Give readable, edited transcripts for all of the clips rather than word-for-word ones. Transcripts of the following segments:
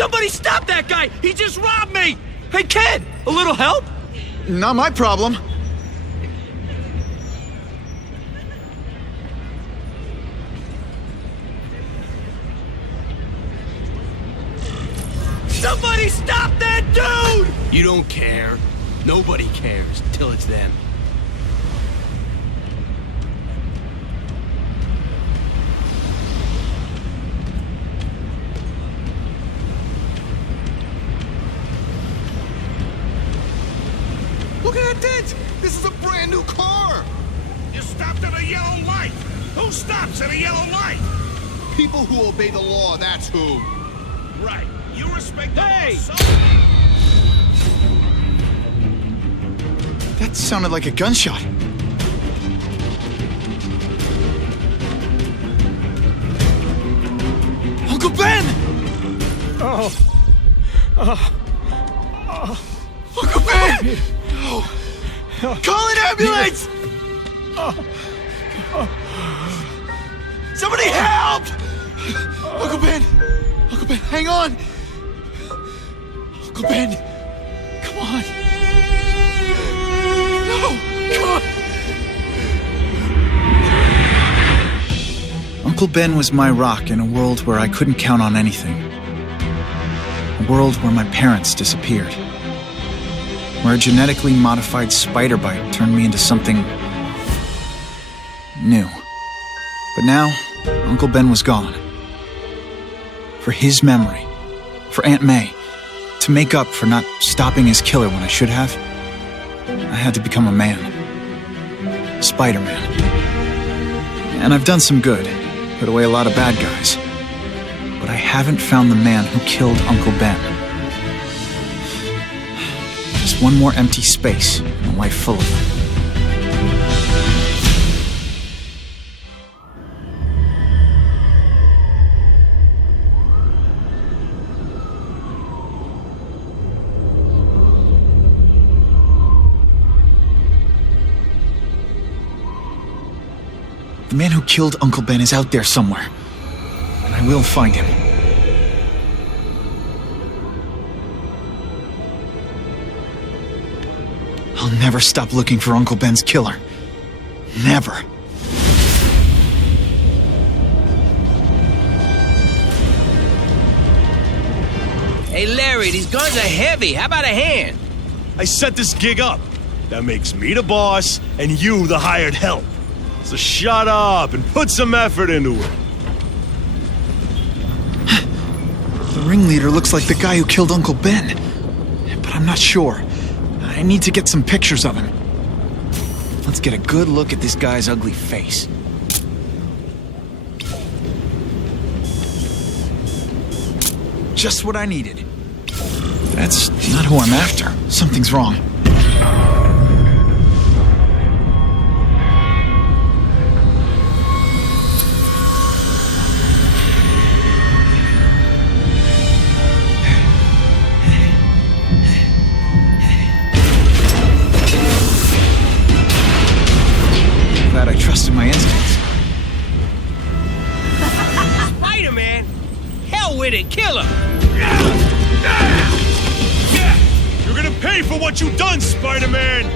Somebody stop that guy! He just robbed me! Hey, kid! A little help? Not my problem. Somebody stop that dude! You don't care. Nobody cares till it's them. Look at that dent! This is a brand new car! You stopped at a yellow light! Who stops at a yellow light? People who obey the law, that's who. Right. You respect the Hey! law, so... That sounded like a gunshot. Uncle Ben! Uncle Ben! No! Call an ambulance! Somebody help! Uncle Ben! Uncle Ben, hang on! Uncle Ben! Come on! No! Come on! Uncle Ben was my rock in a world where I couldn't count on anything. A world where my parents disappeared. Where a genetically modified spider bite turned me into something new. But now, Uncle Ben was gone. For his memory, for Aunt May, to make up for not stopping his killer when I should have, I had to become a man. Spider-Man. And I've done some good, put away a lot of bad guys. But I haven't found the man who killed Uncle Ben. Just one more empty space in a life full of them. The man who killed Uncle Ben is out there somewhere, and I will find him. I'll never stop looking for Uncle Ben's killer. Never. Hey, Larry, these guns are heavy. How about a hand? I set this gig up. That makes me the boss and you the hired help. So shut up and put some effort into it. The ringleader looks like the guy who killed Uncle Ben, but I'm not sure. I need to get some pictures of him. Let's get a good look at this guy's ugly face. Just what I needed. That's not who I'm after. Something's wrong. Glad I trusted my instincts. Spider-Man? Hell with it, kill him! You're gonna pay for what you've done, Spider-Man!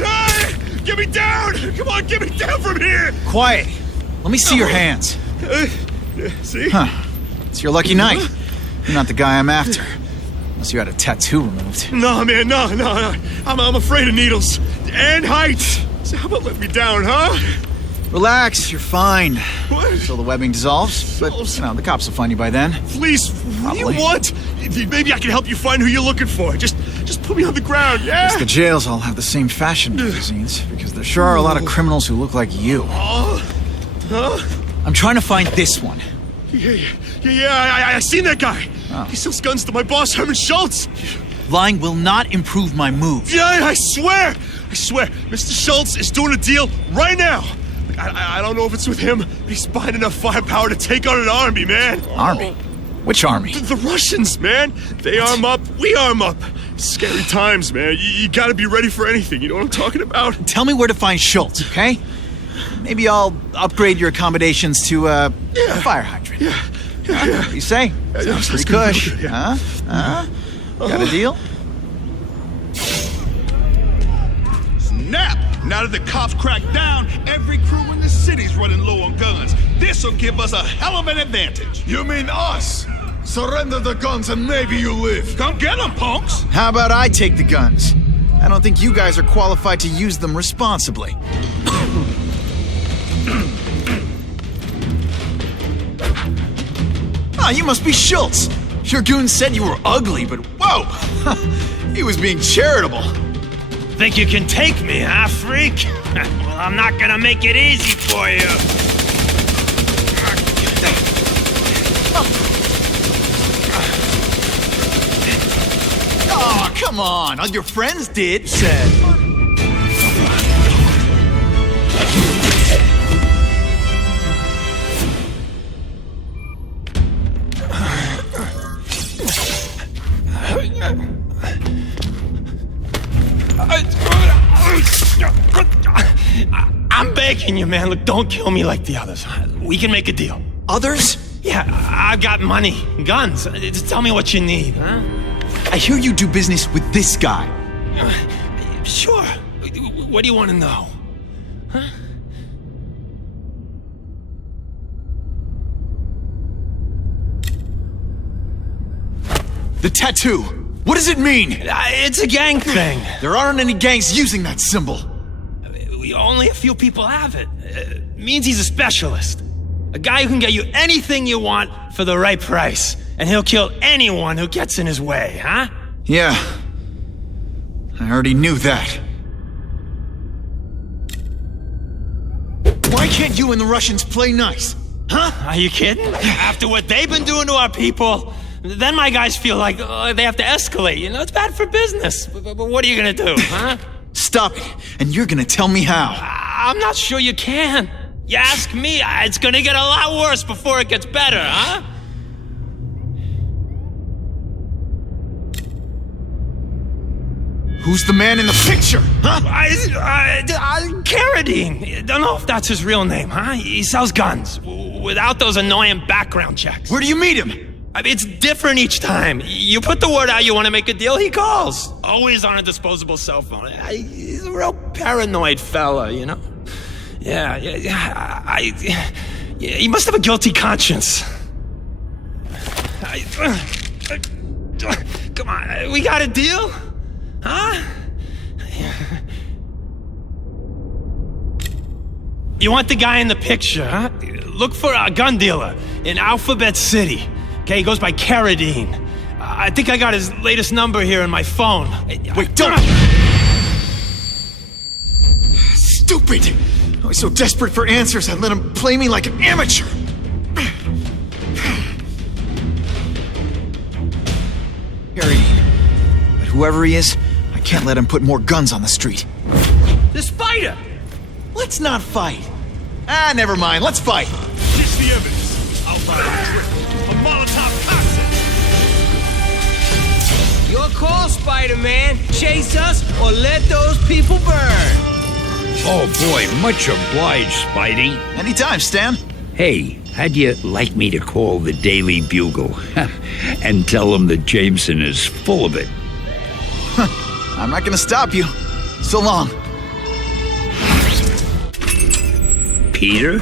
Ah! Get me down! Come on, get me down from here! Quiet. Let me see your hands. See? Huh. It's your lucky night. You're not the guy I'm after. Unless you had a tattoo removed. No, man, no. I'm afraid of needles. And heights. So how about let me down, huh? Relax, you're fine. What? Until the webbing dissolves. But, you know, the cops will find you by then. Please, what do you want? Maybe I can help you find who you're looking for. Just put me on the ground, yeah? Guess the jails all have the same fashion magazines, because there sure are a lot of criminals who look like you. Huh? I'm trying to find this one. Yeah, I seen that guy. Oh. He sells guns to my boss, Herman Schultz. Lying will not improve my moves. Yeah, I swear. Mr. Schultz is doing a deal right now. I don't know if it's with him, but he's buying enough firepower to take on an army, man. Army? Which army? The Russians, man. They arm up, we arm up. Scary times, man. You gotta be ready for anything. You know what I'm talking about? Tell me where to find Schultz, okay? Maybe I'll upgrade your accommodations to a fire hydrant. Yeah. What do you say? Sounds pretty cush. Huh? Got a deal? Snap! Now that the cops cracked down, every crew in the city's running low on guns. This'll give us a hell of an advantage. You mean us? Surrender the guns and maybe you live. Come get them, punks! How about I take the guns? I don't think you guys are qualified to use them responsibly. You must be Schultz. Your goon said you were ugly, but whoa! He was being charitable. Think you can take me, huh, freak? Well, I'm not gonna make it easy for you. Oh, come on. All your friends did, said. I'm begging you, man. Look, don't kill me like the others. We can make a deal. Others? Yeah, I've got money, guns. Just tell me what you need, huh? I hear you do business with this guy. Sure. What do you want to know? Huh? The tattoo. What does it mean? It's a gang thing. There aren't any gangs using that symbol. Only a few people have it. It means he's a specialist. A guy who can get you anything you want for the right price. And he'll kill anyone who gets in his way, huh? Yeah. I already knew that. Why can't you and the Russians play nice? Huh? Are you kidding? After what they've been doing to our people, then my guys feel like they have to escalate. You know, it's bad for business. But what are you gonna do, huh? Stop it, and you're gonna tell me how. I'm not sure you can. You ask me, it's gonna get a lot worse before it gets better, huh? Who's the man in the picture, huh? Carradine. Don't know if that's his real name, huh? He sells guns without those annoying background checks. Where do you meet him? I mean, it's different each time. You put the word out you want to make a deal, he calls. Always on a disposable cell phone. He's a real paranoid fella, you know? Yeah, he must have a guilty conscience. Come on, we got a deal? Huh? You want the guy in the picture, huh? Look for a gun dealer in Alphabet City. Okay, he goes by Carradine. I think I got his latest number here in my phone. Wait, don't! Stupid! I was so desperate for answers, I let him play me like an amateur. Carradine. But whoever he is, I can't let him put more guns on the street. The spider! Let's not fight. Never mind, let's fight. Ditch the evidence. I'll buy a trip. A Molotov cocktail. Your call, Spider-Man. Chase us or let those people burn. Oh boy, much obliged, Spidey. Anytime, Stan. Hey, how'd you like me to call the Daily Bugle and tell them that Jameson is full of it? I'm not gonna stop you. So long. Peter?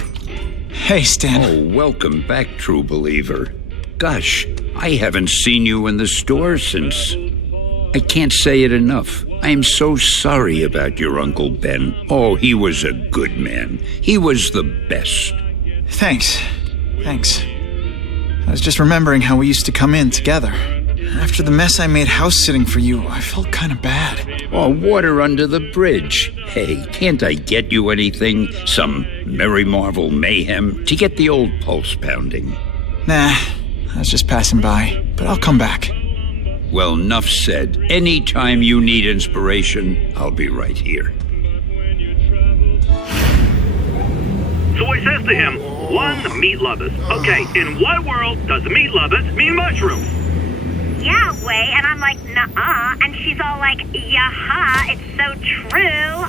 Hey, Stan. Oh, welcome back, true believer. Gosh, I haven't seen you in the store since... I can't say it enough. I am so sorry about your Uncle Ben. Oh, he was a good man. He was the best. Thanks. I was just remembering how we used to come in together. After the mess I made house-sitting for you, I felt kind of bad. Oh, water under the bridge. Hey, can't I get you anything? Some Merry Marvel mayhem to get the old pulse pounding? Nah, I was just passing by, but I'll come back. Well, enough said. Anytime you need inspiration, I'll be right here. So I says to him, one, meat lovers. Okay, in what world does meat lovers mean mushrooms? Yeah, way, and I'm like, nuh-uh, and she's all like, yeah-ha, it's so true.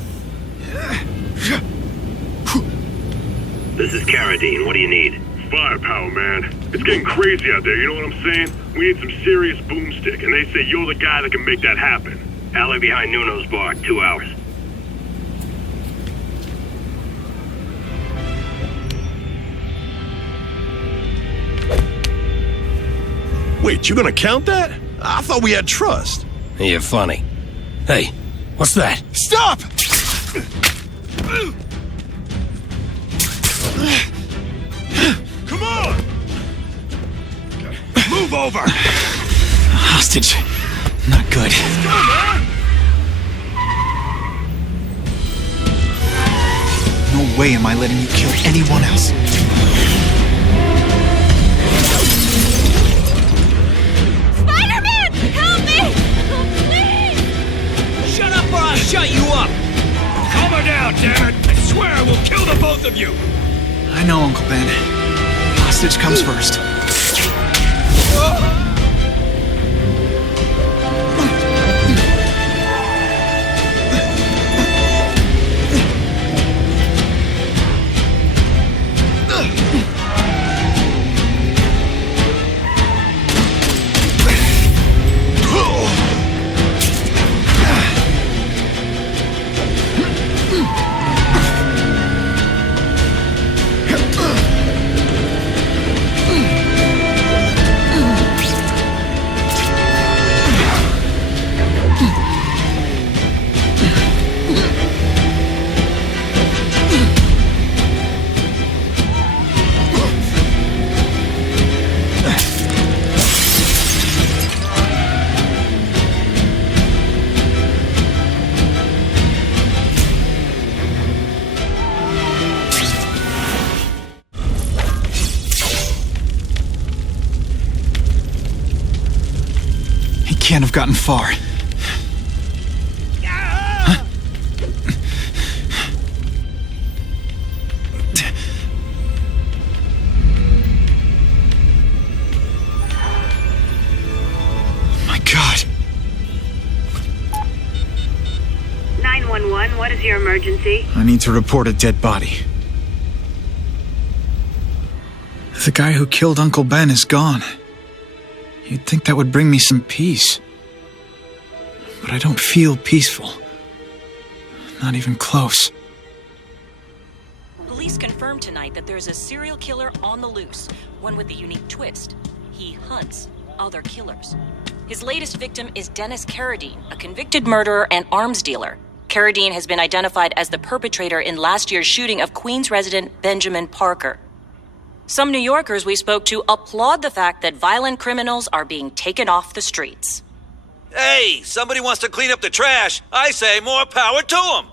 This is Carradine, what do you need? firepower, man. It's getting crazy out there, you know what I'm saying? We need some serious boomstick, and they say you're the guy that can make that happen. Alley behind Nuno's bar, 2 hours. Wait, you gonna count that? I thought we had trust. You're funny. Hey, what's that? Stop! Come on! Move over! Hostage. Not good. Let's go, man! No way am I letting you kill anyone else. Spider-Man! Help me! Oh, please! Shut up or I'll shut you up! Calm her down, damn it! I swear I will kill the both of you! I know, Uncle Ben. Hostage comes first. Can't have gotten far. Huh? My God. 911, what is your emergency? I need to report a dead body. The guy who killed Uncle Ben is gone. You'd think that would bring me some peace. But I don't feel peaceful. Not even close. Police confirmed tonight that there's a serial killer on the loose, one with a unique twist. He hunts other killers. His latest victim is Dennis Carradine, a convicted murderer and arms dealer. Carradine has been identified as the perpetrator in last year's shooting of Queens resident Benjamin Parker. Some New Yorkers we spoke to applaud the fact that violent criminals are being taken off the streets. Hey, somebody wants to clean up the trash. I say more power to them.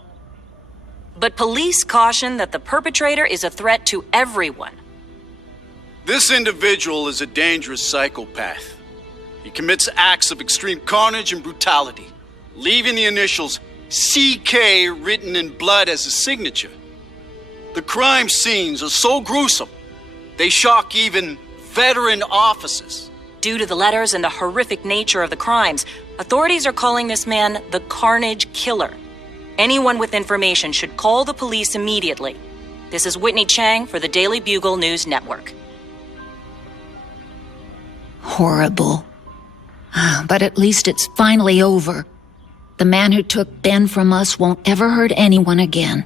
But police caution that the perpetrator is a threat to everyone. This individual is a dangerous psychopath. He commits acts of extreme carnage and brutality, leaving the initials CK written in blood as a signature. The crime scenes are so gruesome, they shock even veteran officers. Due to the letters and the horrific nature of the crimes, authorities are calling this man the Carnage Killer. Anyone with information should call the police immediately. This is Whitney Chang for the Daily Bugle News Network. Horrible. But at least it's finally over. The man who took Ben from us won't ever hurt anyone again.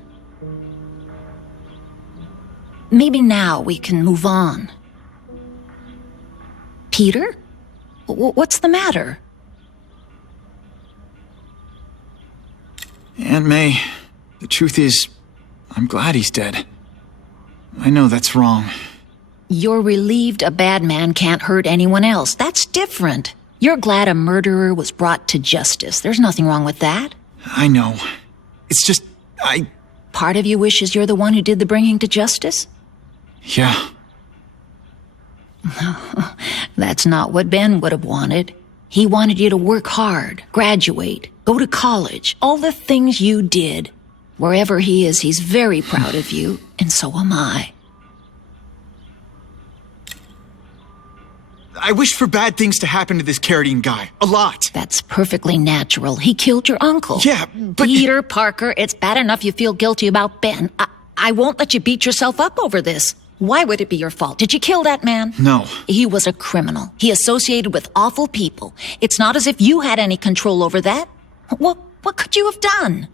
Maybe now we can move on. Peter? What's the matter? Aunt May, the truth is, I'm glad he's dead. I know that's wrong. You're relieved a bad man can't hurt anyone else. That's different. You're glad a murderer was brought to justice. There's nothing wrong with that. I know. It's just, Part of you wishes you're the one who did the bringing to justice? Yeah. That's not what Ben would have wanted. He wanted you to work hard, graduate, go to college, all the things you did. Wherever he is, he's very proud of you, and so am I. I wished for bad things to happen to this Carradine guy. A lot. That's perfectly natural. He killed your uncle. Yeah, but... Peter Parker, it's bad enough you feel guilty about Ben. I won't let you beat yourself up over this. Why would it be your fault? Did you kill that man? No. He was a criminal. He associated with awful people. It's not as if you had any control over that. What could you have done?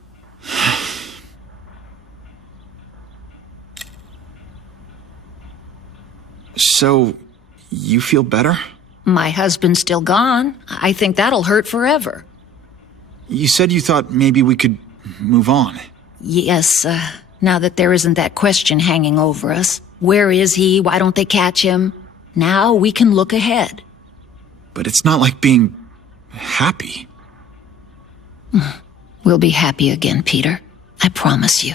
So, you feel better? My husband's still gone. I think that'll hurt forever. You said you thought maybe we could move on. Yes, now that there isn't that question hanging over us. Where is he? Why don't they catch him? Now we can look ahead. But it's not like being happy. We'll be happy again, Peter. I promise you.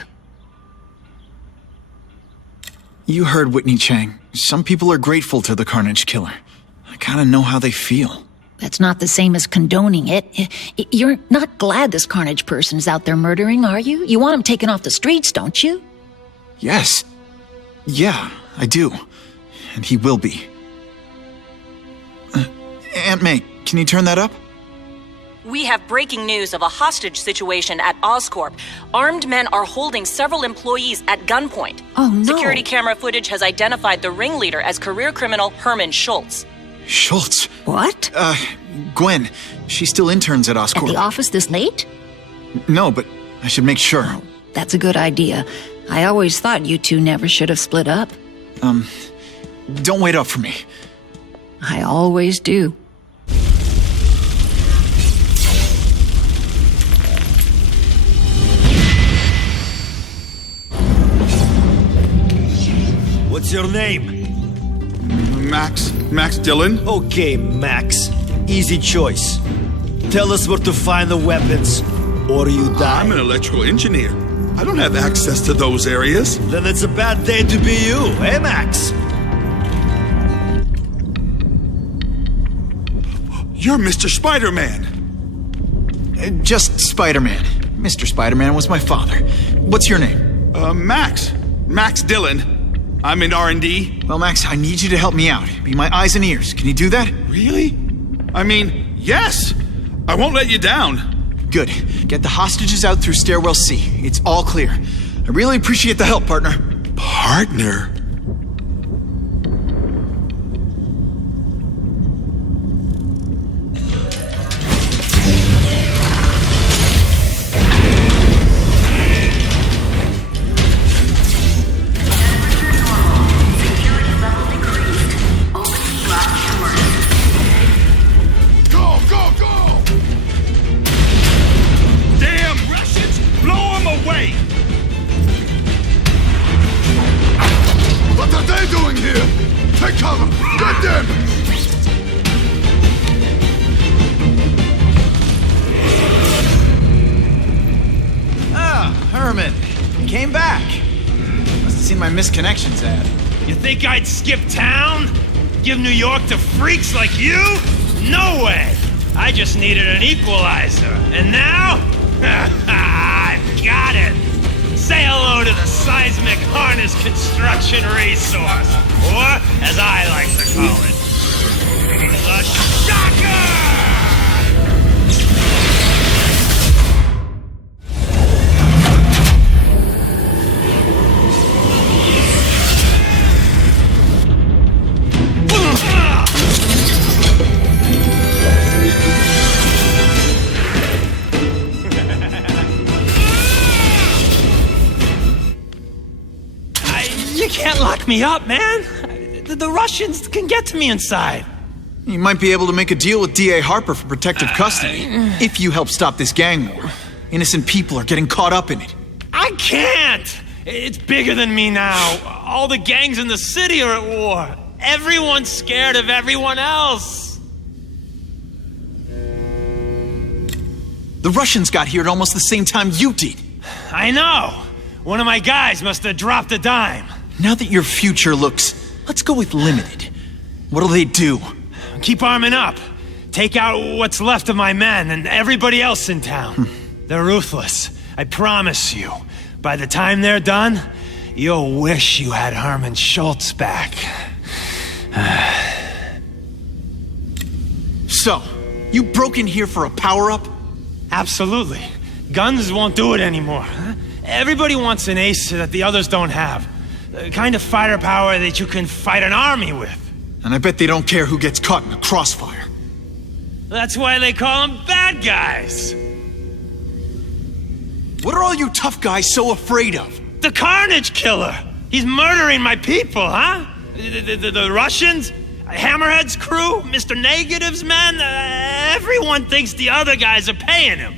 You heard Whitney Chang. Some people are grateful to the Carnage Killer. I kinda know how they feel. That's not the same as condoning it. You're not glad this Carnage person is out there murdering, are you? You want him taken off the streets, don't you? Yes. Yeah, I do. And he will be. Aunt May, can you turn that up? We have breaking news of a hostage situation at Oscorp. Armed men are holding several employees at gunpoint. Oh, no. Security camera footage has identified the ringleader as career criminal Herman Schultz. Schultz? What? Gwen. She still interns at Oscorp. At the office this late? No, but I should make sure. Oh, that's a good idea. I always thought you two never should have split up. Don't wait up for me. I always do. What's your name? Max Dillon. Okay, Max. Easy choice. Tell us where to find the weapons, or you die. I'm an electrical engineer. I don't have access to those areas. Then it's a bad day to be you, eh, Max? You're Mr. Spider-Man. Just Spider-Man. Mr. Spider-Man was my father. What's your name? Max Dillon. I'm in R&D. Well, Max, I need you to help me out. Be my eyes and ears. Can you do that? Really? I mean, yes. I won't let you down. Good. Get the hostages out through stairwell C. It's all clear. I really appreciate the help, partner. Partner? Herman, came back. Must have seen my misconnections ad. You think I'd skip town? Give New York to freaks like you? No way! I just needed an equalizer. And now? I've got it! Say hello to the seismic harness construction resource. Or, as I like to call it, the Shocker! You can't lock me up, man. The Russians can get to me inside. You might be able to make a deal with D.A. Harper for protective custody, if you help stop this gang war. Innocent people are getting caught up in it. I can't! It's bigger than me now. All the gangs in the city are at war. Everyone's scared of everyone else. The Russians got here at almost the same time you did. I know. One of my guys must have dropped a dime. Now that your future looks, let's go with limited. What'll they do? Keep arming up. Take out what's left of my men and everybody else in town. They're ruthless. I promise you. By the time they're done, you'll wish you had Herman Schultz back. So, you broke in here for a power-up? Absolutely. Guns won't do it anymore. Everybody wants an ace that the others don't have. The kind of firepower that you can fight an army with. And I bet they don't care who gets caught in the crossfire. That's why they call them bad guys. What are all you tough guys so afraid of? The Carnage Killer! He's murdering my people, huh? The Russians? Hammerhead's crew? Mr. Negative's men? Everyone thinks the other guys are paying him.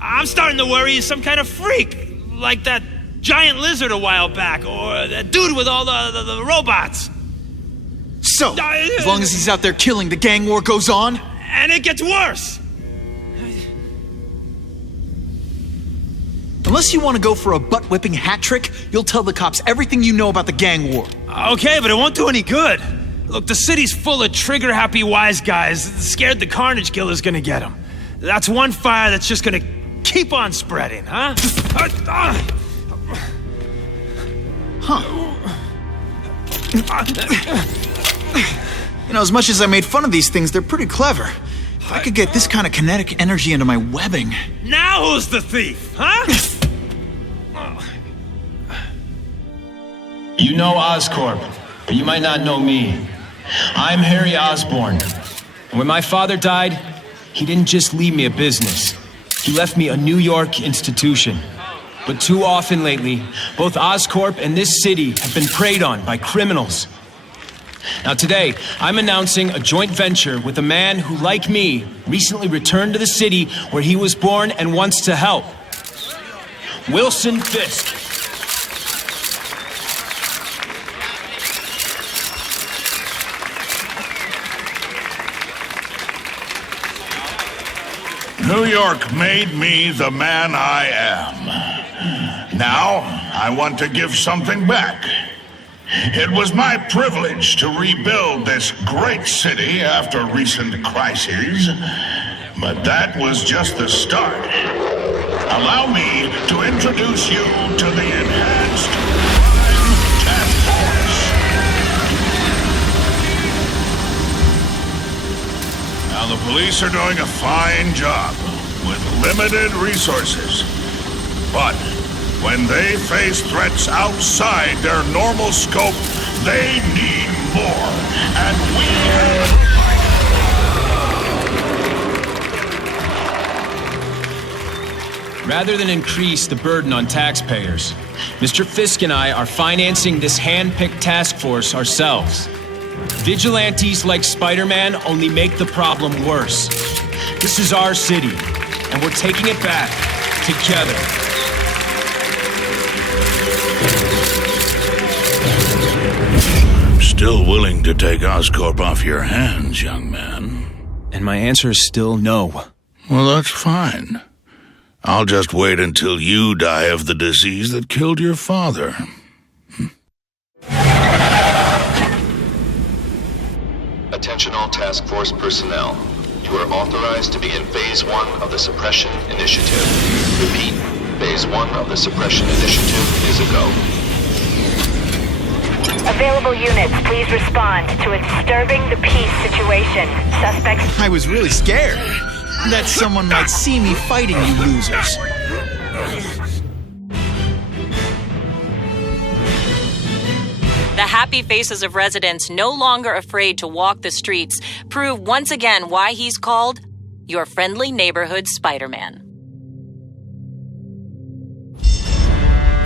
I'm starting to worry he's some kind of freak. Like that giant lizard a while back, or that dude with all the robots. So, as long as he's out there killing, the gang war goes on? And it gets worse! Unless you want to go for a butt-whipping hat trick, you'll tell the cops everything you know about the gang war. Okay, but it won't do any good. Look, the city's full of trigger-happy wise guys scared the Carnage Killer's gonna get them. That's one fire that's just gonna keep on spreading, huh? You know, as much as I made fun of these things, they're pretty clever. If I could get this kind of kinetic energy into my webbing... Now who's the thief, huh? You know Oscorp, but you might not know me. I'm Harry Osborn. And when my father died, he didn't just leave me a business. He left me a New York institution. But too often lately, both Oscorp and this city have been preyed on by criminals. Now today, I'm announcing a joint venture with a man who, like me, recently returned to the city where he was born and wants to help. Wilson Fisk. New York made me the man I am. Now, I want to give something back. It was my privilege to rebuild this great city after recent crises, but that was just the start. Allow me to introduce you to the Enhanced Crime Task Force. Now, the police are doing a fine job with limited resources, but when they face threats outside their normal scope, they need more. And we have... Rather than increase the burden on taxpayers, Mr. Fisk and I are financing this hand-picked task force ourselves. Vigilantes like Spider-Man only make the problem worse. This is our city, and we're taking it back together. Still willing to take Oscorp off your hands, young man? And my answer is still no. Well, that's fine. I'll just wait until you die of the disease that killed your father. Attention all task force personnel. You are authorized to begin Phase 1 of the Suppression Initiative. Repeat, Phase 1 of the Suppression Initiative is a go. Available units, please respond to a disturbing the peace situation. Suspects... I was really scared that someone might see me fighting you losers. The happy faces of residents no longer afraid to walk the streets prove once again why he's called your friendly neighborhood Spider-Man.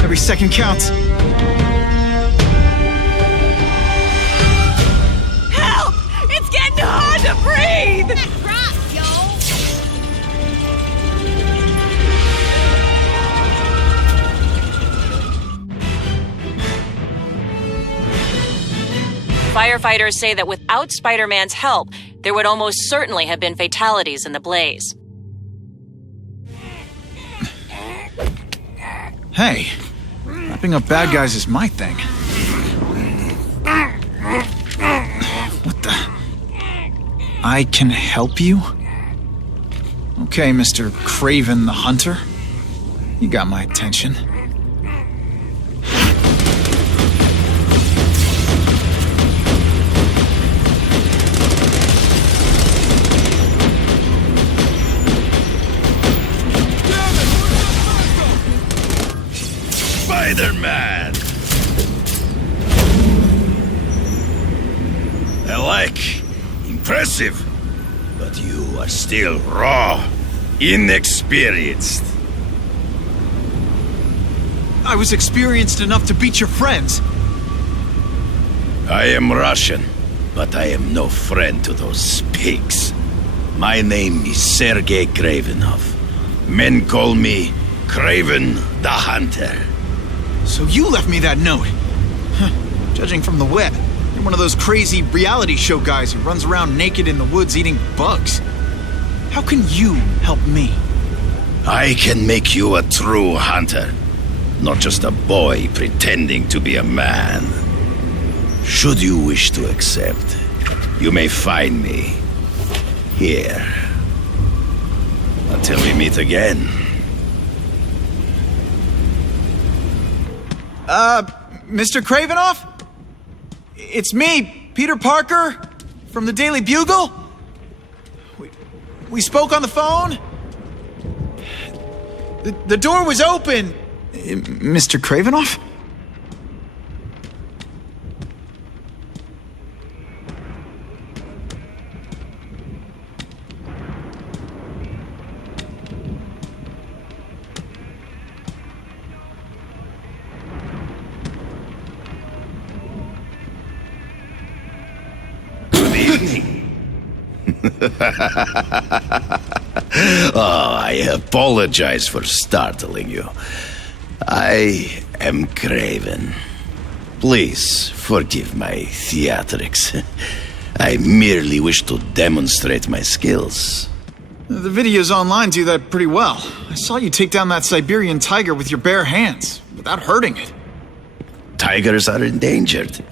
Every second counts. Help! It's getting hard to breathe! Firefighters say that without Spider-Man's help, there would almost certainly have been fatalities in the blaze. Hey, wrapping up bad guys is my thing. What the? I can help you? Okay, Mr. Craven the Hunter. You got my attention. Spider-Man! Impressive. But you are still raw, inexperienced. I was experienced enough to beat your friends. I am Russian, but I am no friend to those pigs. My name is Sergei Kravenov. Men call me Kraven the Hunter. So you left me that note. Huh. Judging from the web, you're one of those crazy reality show guys who runs around naked in the woods eating bugs. How can you help me? I can make you a true hunter, not just a boy pretending to be a man. Should you wish to accept, you may find me here. Until we meet again. Mr. Kravenov? It's me, Peter Parker, from the Daily Bugle. We spoke on the phone. The door was open. Mr. Kravenov? Oh, I apologize for startling you. I am Kraven. Please forgive my theatrics. I merely wish to demonstrate my skills. The videos online do that pretty well. I saw you take down that Siberian tiger with your bare hands, without hurting it. Tigers are endangered.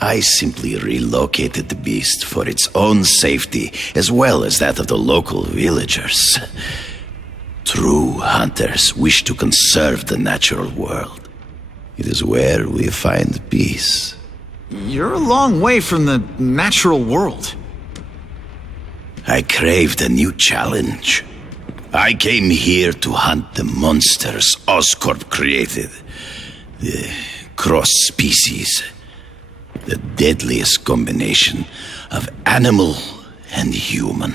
I simply relocated the beast for its own safety, as well as that of the local villagers. True hunters wish to conserve the natural world. It is where we find peace. You're a long way from the natural world. I craved a new challenge. I came here to hunt the monsters Oscorp created. The cross-species. The deadliest combination of animal and human.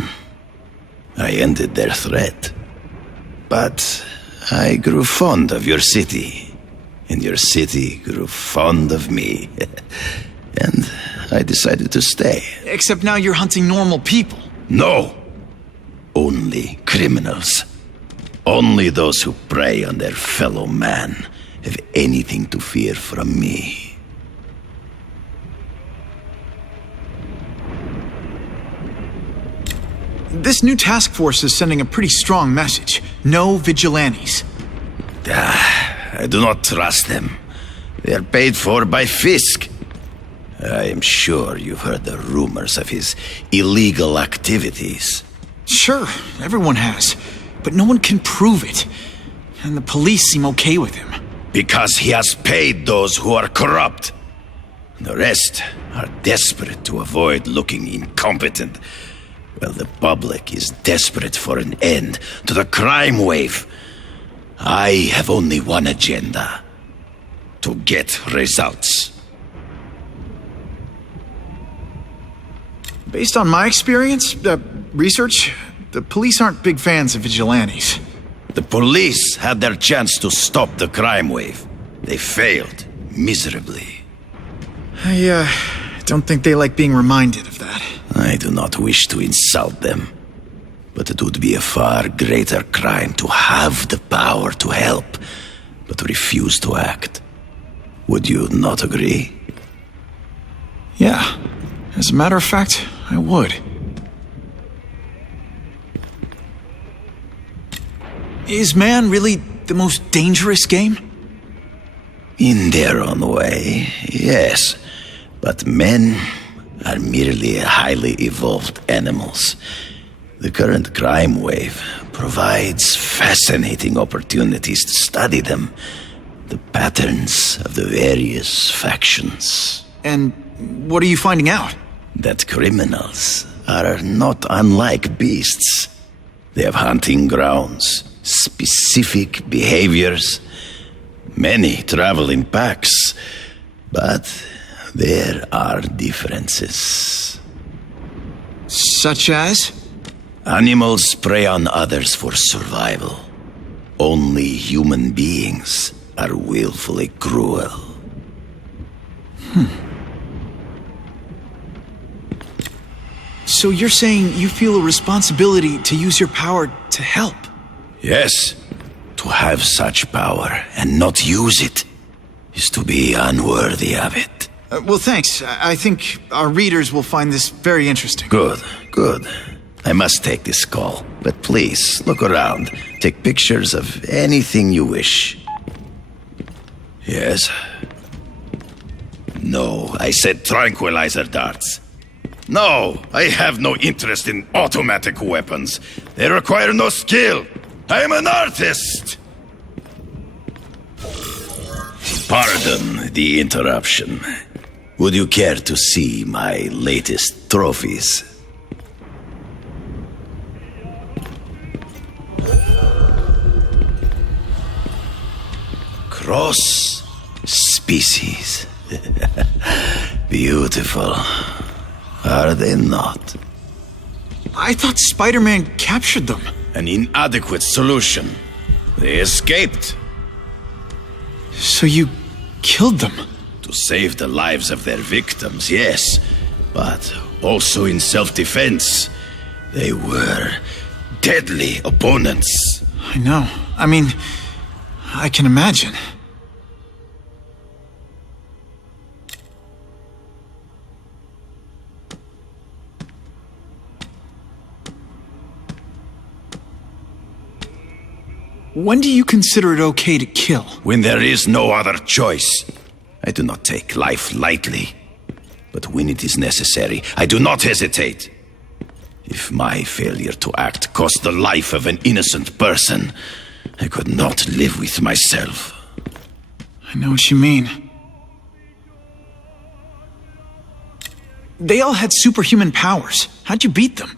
I ended their threat. But I grew fond of your city. And your city grew fond of me. And I decided to stay. Except now you're hunting normal people. No. Only criminals. Only those who prey on their fellow man have anything to fear from me. This new task force is sending a pretty strong message. No vigilantes. I do not trust them. They are paid for by Fisk. I am sure you've heard the rumors of his illegal activities. Sure, everyone has. But no one can prove it. And the police seem okay with him. Because he has paid those who are corrupt. The rest are desperate to avoid looking incompetent. Well, the public is desperate for an end to the crime wave. I have only one agenda. To get results. Based on my experience, research, the police aren't big fans of vigilantes. The police had their chance to stop the crime wave. They failed miserably. I don't think they like being reminded of that. I do not wish to insult them, but it would be a far greater crime to have the power to help, but refuse to act. Would you not agree? Yeah. As a matter of fact, I would. Is man really the most dangerous game? In their own way, yes. But men are merely highly evolved animals. The current crime wave provides fascinating opportunities to study them. The patterns of the various factions. And what are you finding out? That criminals are not unlike beasts. They have hunting grounds, specific behaviors. Many travel in packs, but there are differences. Such as? Animals prey on others for survival. Only human beings are willfully cruel. So you're saying you feel a responsibility to use your power to help? Yes. To have such power and not use it is to be unworthy of it. Well, thanks. I think our readers will find this very interesting. Good, good. I must take this call, but please, look around. Take pictures of anything you wish. Yes? No, I said tranquilizer darts. No, I have no interest in automatic weapons. They require no skill. I am an artist! Pardon the interruption. Would you care to see my latest trophies? Cross species. Beautiful. Are they not? I thought Spider-Man captured them. An inadequate solution. They escaped. So you killed them? To save the lives of their victims, yes. But also in self-defense. They were deadly opponents. I know. I mean, I can imagine. When do you consider it okay to kill? When there is no other choice. I do not take life lightly. But when it is necessary, I do not hesitate. If my failure to act cost the life of an innocent person, I could not live with myself. I know what you mean. They all had superhuman powers. How'd you beat them?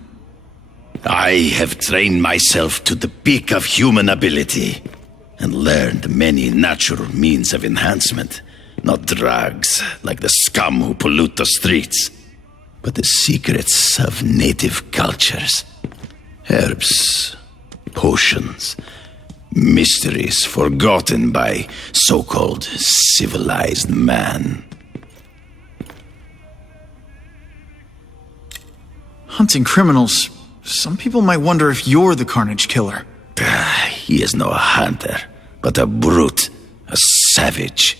I have trained myself to the peak of human ability and learned many natural means of enhancement. Not drugs, like the scum who pollute the streets, but the secrets of native cultures. Herbs, potions, mysteries forgotten by so-called civilized man. Hunting criminals. Some people might wonder if you're the Carnage Killer. He is no hunter, but a brute, a savage.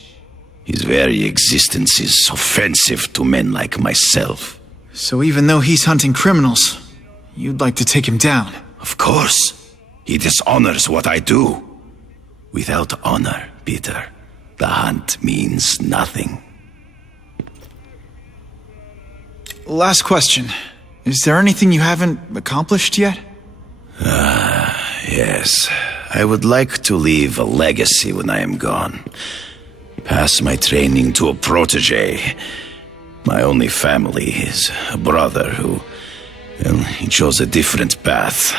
His very existence is offensive to men like myself. So even though he's hunting criminals, you'd like to take him down? Of course. He dishonors what I do. Without honor, Peter, the hunt means nothing. Last question. Is there anything you haven't accomplished yet? Yes. I would like to leave a legacy when I am gone. Pass my training to a protege. My only family is a brother who, well, he chose a different path.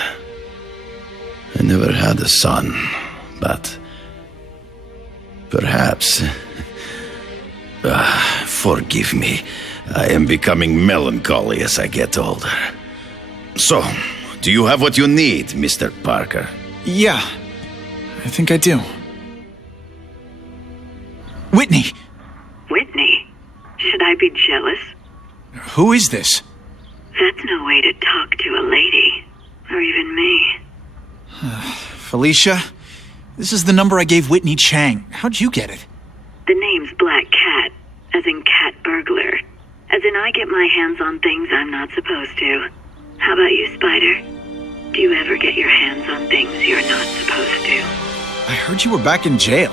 I never had a son, but perhaps... forgive me. I am becoming melancholy as I get older. So, do you have what you need, Mr. Parker? Yeah, I think I do. Whitney! Whitney? Should I be jealous? Who is this? That's no way to talk to a lady. Or even me. Felicia? This is the number I gave Whitney Chang. How'd you get it? The name's Black Cat, as in cat burglar. As in I get my hands on things I'm not supposed to. How about you, Spider? Do you ever get your hands on things you're not supposed to? I heard you were back in jail.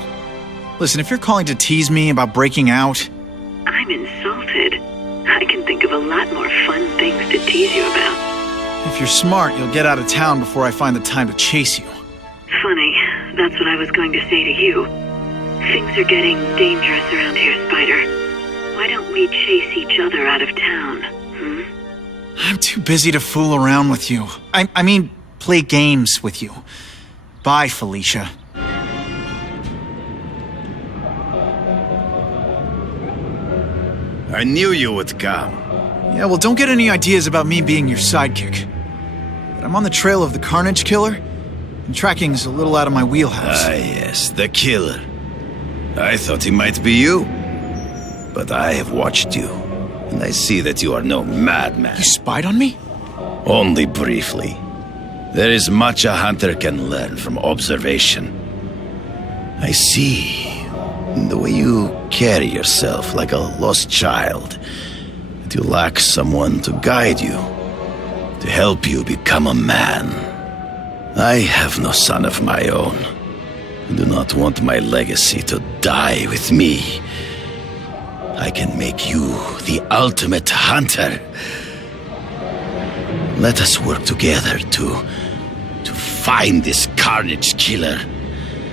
Listen, if you're calling to tease me about breaking out... I'm insulted. I can think of a lot more fun things to tease you about. If you're smart, you'll get out of town before I find the time to chase you. Funny, that's what I was going to say to you. Things are getting dangerous around here, Spider. Why don't we chase each other out of town, I'm too busy to fool around with you. I mean, play games with you. Bye, Felicia. I knew you would come. Yeah, well, don't get any ideas about me being your sidekick. But I'm on the trail of the Carnage Killer, and tracking's a little out of my wheelhouse. Ah, yes, the killer. I thought he might be you. But I have watched you, and I see that you are no madman. You spied on me? Only briefly. There is much a hunter can learn from observation. I see in the way you carry yourself like a lost child that you lack someone to guide you, to help you become a man. I have no son of my own. I do not want my legacy to die with me. I can make you the ultimate hunter. Let us work together to find this Carnage Killer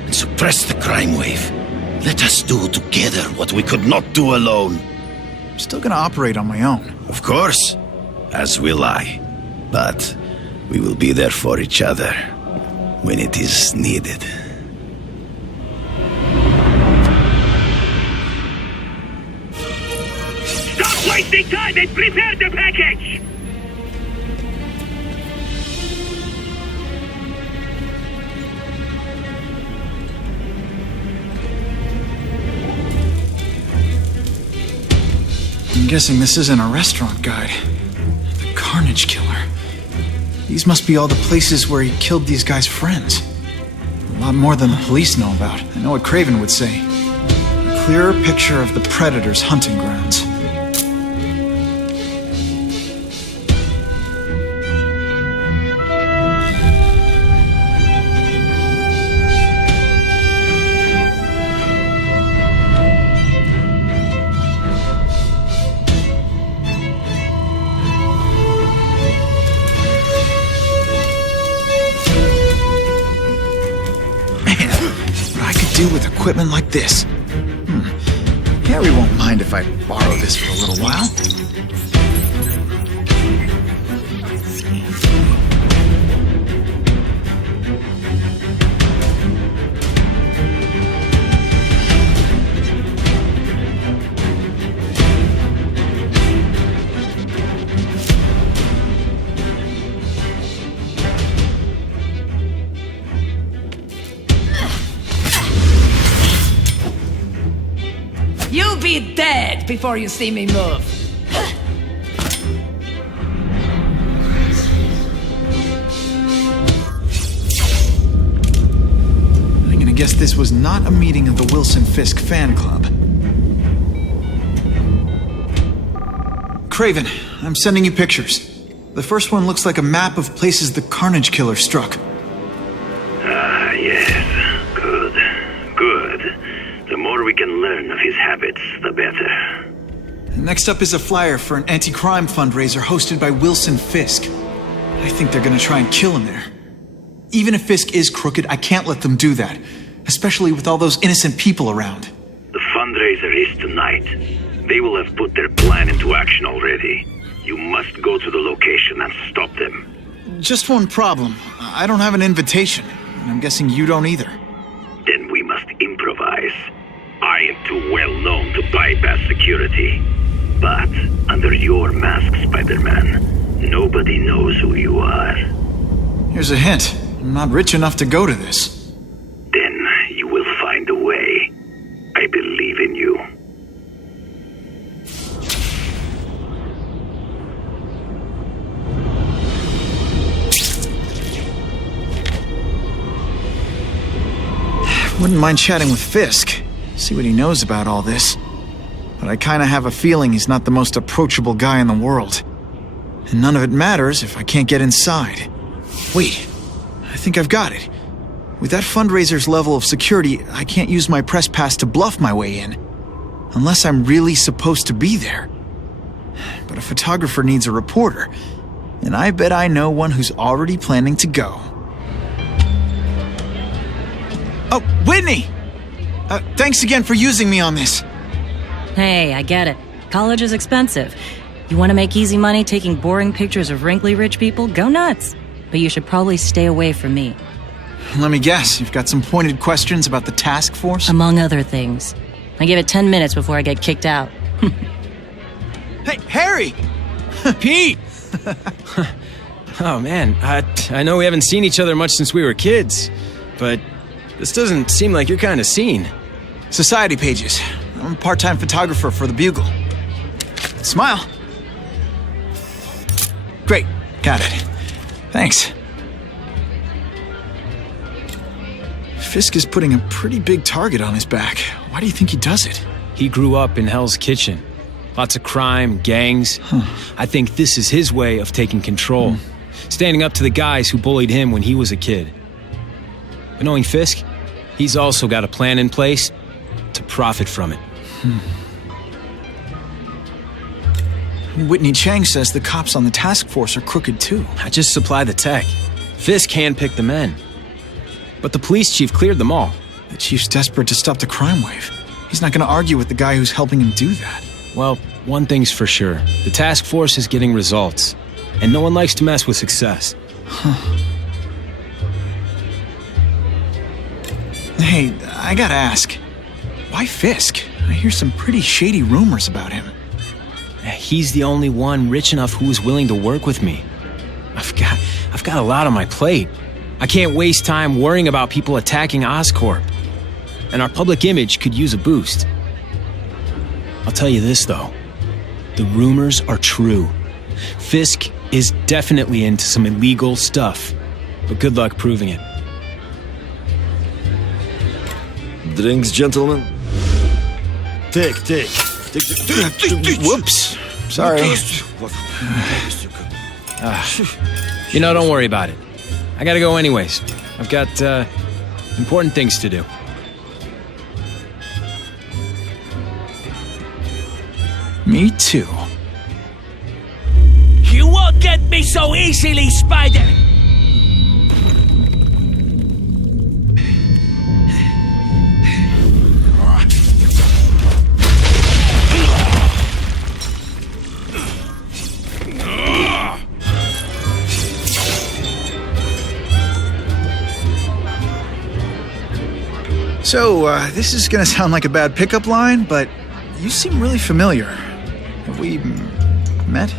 and suppress the crime wave. Let us do together what we could not do alone. I'm still gonna operate on my own. Of course, as will I. But we will be there for each other when it is needed. Stop wasting time and prepare the package! I'm guessing this isn't a restaurant guide. The Carnage Killer. These must be all the places where he killed these guys' friends. A lot more than the police know about. I know what Craven would say. A clearer picture of the Predator's hunting grounds. Do with equipment like this. Harry won't mind if I borrow this for a little while. You'll be dead before you see me move. I'm gonna guess this was not a meeting of the Wilson Fisk fan club. Craven, I'm sending you pictures. The first one looks like a map of places the Carnage Killer struck. Ah, yes. Good. Good. The more we can learn of his habits, the better. Next up is a flyer for an anti-crime fundraiser hosted by Wilson Fisk. I think they're gonna try and kill him there. Even if Fisk is crooked, I can't let them do that. Especially with all those innocent people around. The fundraiser is tonight. They will have put their plan into action already. You must go to the location and stop them. Just one problem. I don't have an invitation, and I'm guessing you don't either. Then we must improvise. I am too well known to bypass security. But under your mask, Spider-Man, nobody knows who you are. Here's a hint. I'm not rich enough to go to this. Then you will find a way. I believe in you. Wouldn't mind chatting with Fisk. See what he knows about all this. But I kinda have a feeling he's not the most approachable guy in the world. And none of it matters if I can't get inside. Wait, I think I've got it. With that fundraiser's level of security, I can't use my press pass to bluff my way in. Unless I'm really supposed to be there. But a photographer needs a reporter. And I bet I know one who's already planning to go. Oh, Whitney! Thanks again for using me on this. Hey, I get it. College is expensive. You want to make easy money taking boring pictures of wrinkly rich people? Go nuts. But you should probably stay away from me. Let me guess, you've got some pointed questions about the task force? Among other things. I give it 10 minutes before I get kicked out. Hey, Harry! Pete! Oh, man, I know we haven't seen each other much since we were kids, but this doesn't seem like your kind of scene. Society pages. I'm a part-time photographer for the Bugle. Smile. Great, got it. Thanks. Fisk is putting a pretty big target on his back. Why do you think he does it? He grew up in Hell's Kitchen. Lots of crime, gangs. I think this is his way of taking control. Standing up to the guys who bullied him when he was a kid. But knowing Fisk, he's also got a plan in place to profit from it. Whitney Chang says the cops on the task force are crooked too. I just supply the tech. Fisk handpicked the men. But the police chief cleared them all. The chief's desperate to stop the crime wave. He's not going to argue with the guy who's helping him do that. Well, one thing's for sure. The task force is getting results. And no one likes to mess with success. Hey, I gotta ask. Why Fisk? I hear some pretty shady rumors about him. He's the only one rich enough who is willing to work with me. I've got a lot on my plate. I can't waste time worrying about people attacking Oscorp. And our public image could use a boost. I'll tell you this, though. The rumors are true. Fisk is definitely into some illegal stuff. But good luck proving it. Drinks, gentlemen? Take. Whoops. Sorry. Don't worry about it. I gotta go anyways. I've got, important things to do. Me too. You won't get me so easily, Spider! So, this is gonna sound like a bad pickup line, but you seem really familiar. Have we met?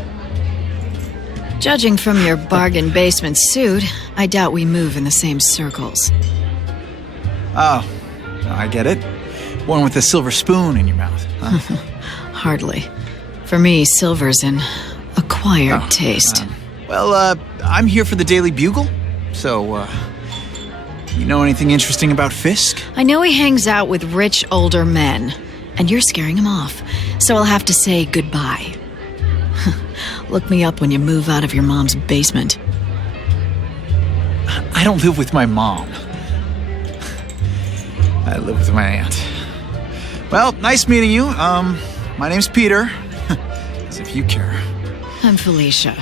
Judging from your bargain basement suit, I doubt we move in the same circles. Oh, I get it. One with a silver spoon in your mouth. Huh? Hardly. For me, silver's an acquired taste. I'm here for the Daily Bugle, so, you know anything interesting about Fisk? I know he hangs out with rich older men, and you're scaring him off, so I'll have to say goodbye. Look me up when you move out of your mom's basement. I don't live with my mom. I live with my aunt. Well, nice meeting you. My name's Peter. As if you care. I'm Felicia.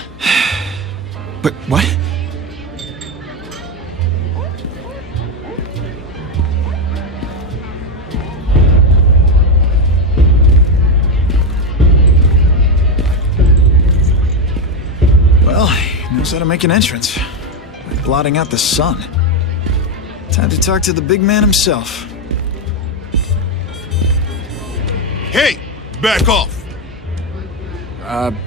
But what? Well, he knows how to make an entrance. By blotting out the sun. Time to talk to the big man himself. Hey, back off.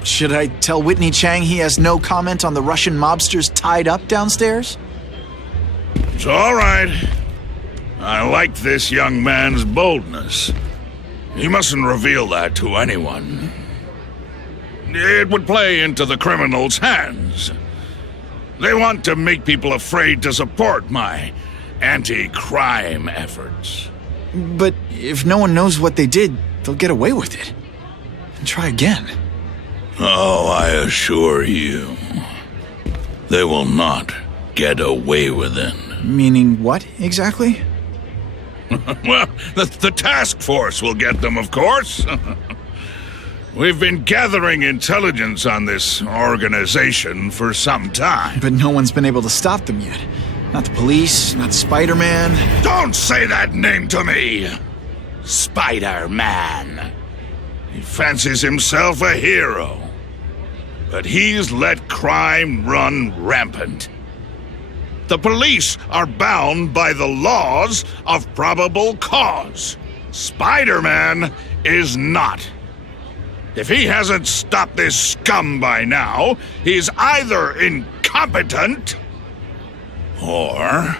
Should I tell Whitney Chang he has no comment on the Russian mobsters tied up downstairs? It's all right. I like this young man's boldness. He mustn't reveal that to anyone. It would play into the criminals' hands. They want to make people afraid to support my anti-crime efforts. But if no one knows what they did, they'll get away with it. And try again. Oh, I assure you, they will not get away with it. Meaning what, exactly? Well, the task force will get them, of course. We've been gathering intelligence on this organization for some time. But no one's been able to stop them yet. Not the police, not Spider-Man. Don't say that name to me! Spider-Man. He fancies himself a hero. But he's let crime run rampant. The police are bound by the laws of probable cause. Spider-Man is not. If he hasn't stopped this scum by now, he's either incompetent or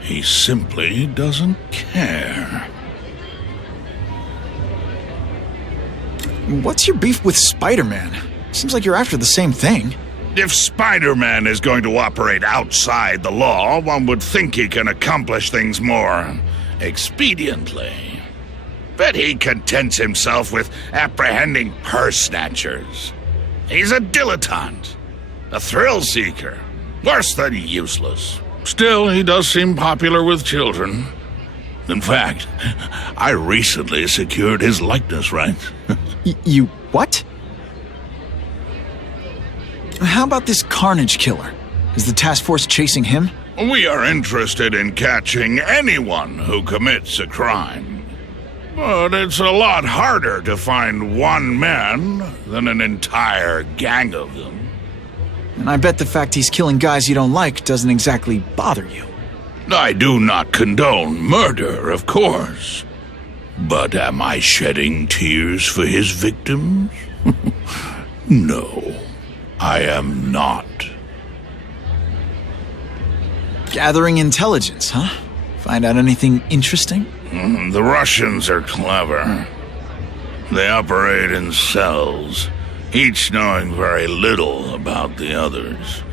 he simply doesn't care. What's your beef with Spider-Man? Seems like you're after the same thing. If Spider-Man is going to operate outside the law, one would think he can accomplish things more expediently. But he contents himself with apprehending purse snatchers. He's a dilettante, a thrill seeker, worse than useless. Still, he does seem popular with children. In fact, I recently secured his likeness rights. You what? How about this Carnage Killer? Is the task force chasing him? We are interested in catching anyone who commits a crime. But it's a lot harder to find one man than an entire gang of them. And I bet the fact he's killing guys you don't like doesn't exactly bother you. I do not condone murder, of course. But am I shedding tears for his victims? No, I am not. Gathering intelligence, huh? Find out anything interesting? The Russians are clever. They operate in cells, each knowing very little about the others.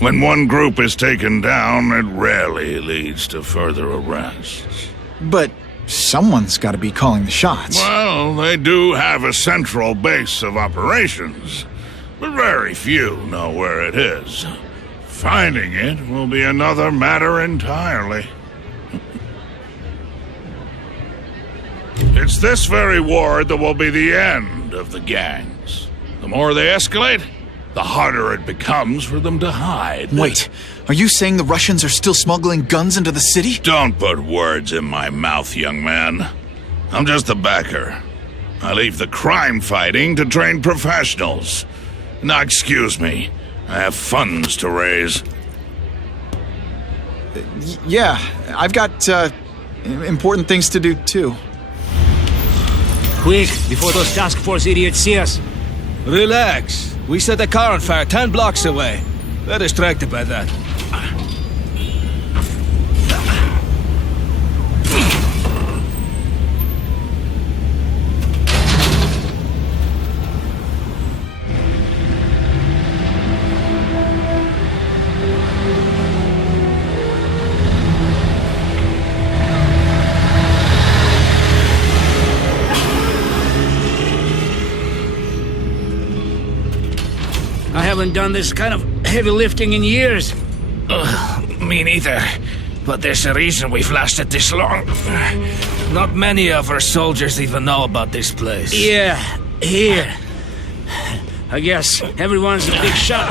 When one group is taken down, it rarely leads to further arrests. But someone's got to be calling the shots. Well, they do have a central base of operations, but very few know where it is. Finding it will be another matter entirely. It's this very war that will be the end of the gangs. The more they escalate, the harder it becomes for them to hide. Wait, are you saying the Russians are still smuggling guns into the city? Don't put words in my mouth, young man. I'm just a backer. I leave the crime fighting to trained professionals. Now, excuse me. I have funds to raise. Yeah, I've got, important things to do, too. Quick, before those task force idiots see us. Relax. We set a car on fire 10 blocks away. They're distracted by that. I haven't done this kind of heavy lifting in years. Me neither. But there's a reason we've lasted this long. Not many of our soldiers even know about this place. Yeah, here. I guess everyone's a big shot.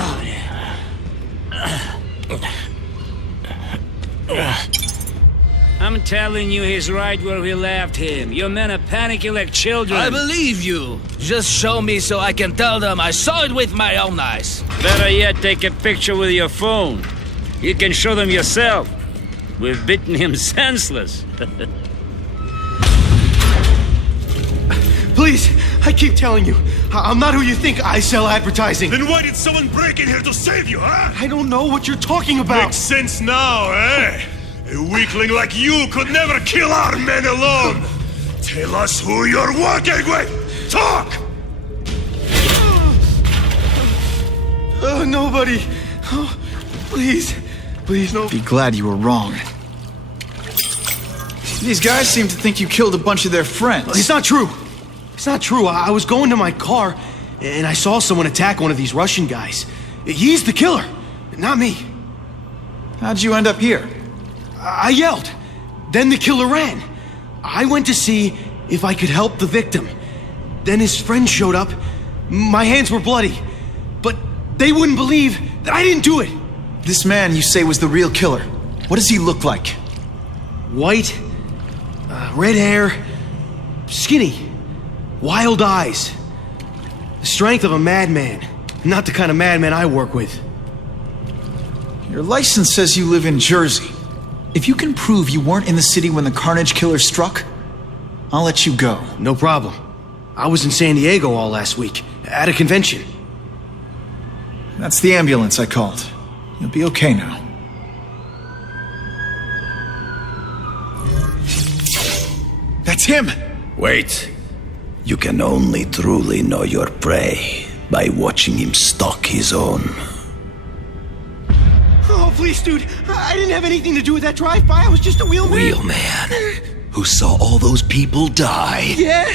I'm telling you, he's right where we left him. Your men are panicking like children. I believe you. Just show me so I can tell them I saw it with my own eyes. Better yet, take a picture with your phone. You can show them yourself. We've beaten him senseless. Please, I keep telling you, I'm not who you think. I sell advertising. Then why did someone break in here to save you, huh? I don't know what you're talking about. Makes sense now, eh? A weakling like you could never kill our men alone! Tell us who you're working with! Talk! Nobody. Oh, please. Please, no. Be glad you were wrong. These guys seem to think you killed a bunch of their friends. It's not true. It's not true. I was going to my car, and I saw someone attack one of these Russian guys. He's the killer, not me. How'd you end up here? I yelled. Then the killer ran. I went to see if I could help the victim. Then his friend showed up. My hands were bloody. But they wouldn't believe that I didn't do it. This man you say was the real killer. What does he look like? White, red hair, skinny, wild eyes. The strength of a madman. Not the kind of madman I work with. Your license says you live in Jersey. If you can prove you weren't in the city when the Carnage Killer struck, I'll let you go. No problem. I was in San Diego all last week, at a convention. That's the ambulance I called. You'll be okay now. That's him! Wait. You can only truly know your prey by watching him stalk his own. Oh, please, dude. I didn't have anything to do with that drive-by. I was just a wheelman. Wheelman? Who saw all those people die? Yeah?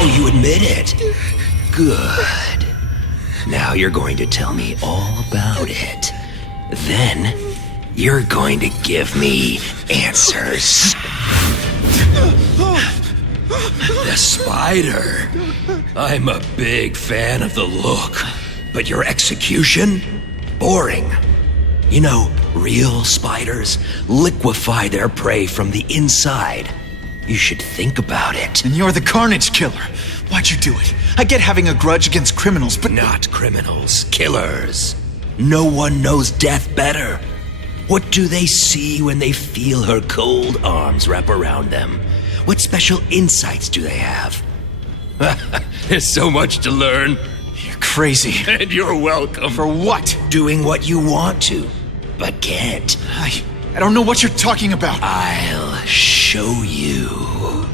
Oh, you admit it? Good. Now you're going to tell me all about it. Then, you're going to give me answers. The spider. I'm a big fan of the look, but your execution? Boring. You know, real spiders liquefy their prey from the inside. You should think about it. And you're the Carnage Killer. Why'd you do it? I get having a grudge against criminals, but... Not criminals, killers. No one knows death better. What do they see when they feel her cold arms wrap around them? What special insights do they have? There's so much to learn. You're crazy. And you're welcome. For what? Doing what you want to, but can't. I don't know what you're talking about. I'll show you.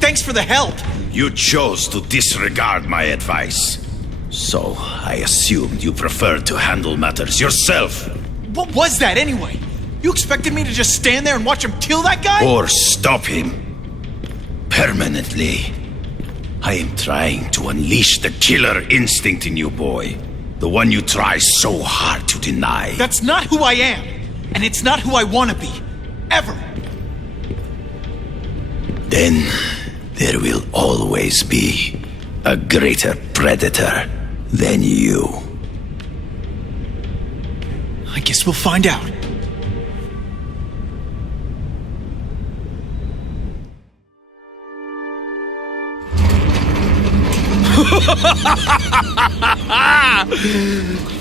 Thanks for the help. You chose to disregard my advice. So, I assumed you preferred to handle matters yourself. What was that anyway? You expected me to just stand there and watch him kill that guy? Or stop him. Permanently. I am trying to unleash the killer instinct in you, boy. The one you try so hard to deny. That's not who I am. And it's not who I want to be. Ever. Then, there will always be a greater predator than you. I guess we'll find out.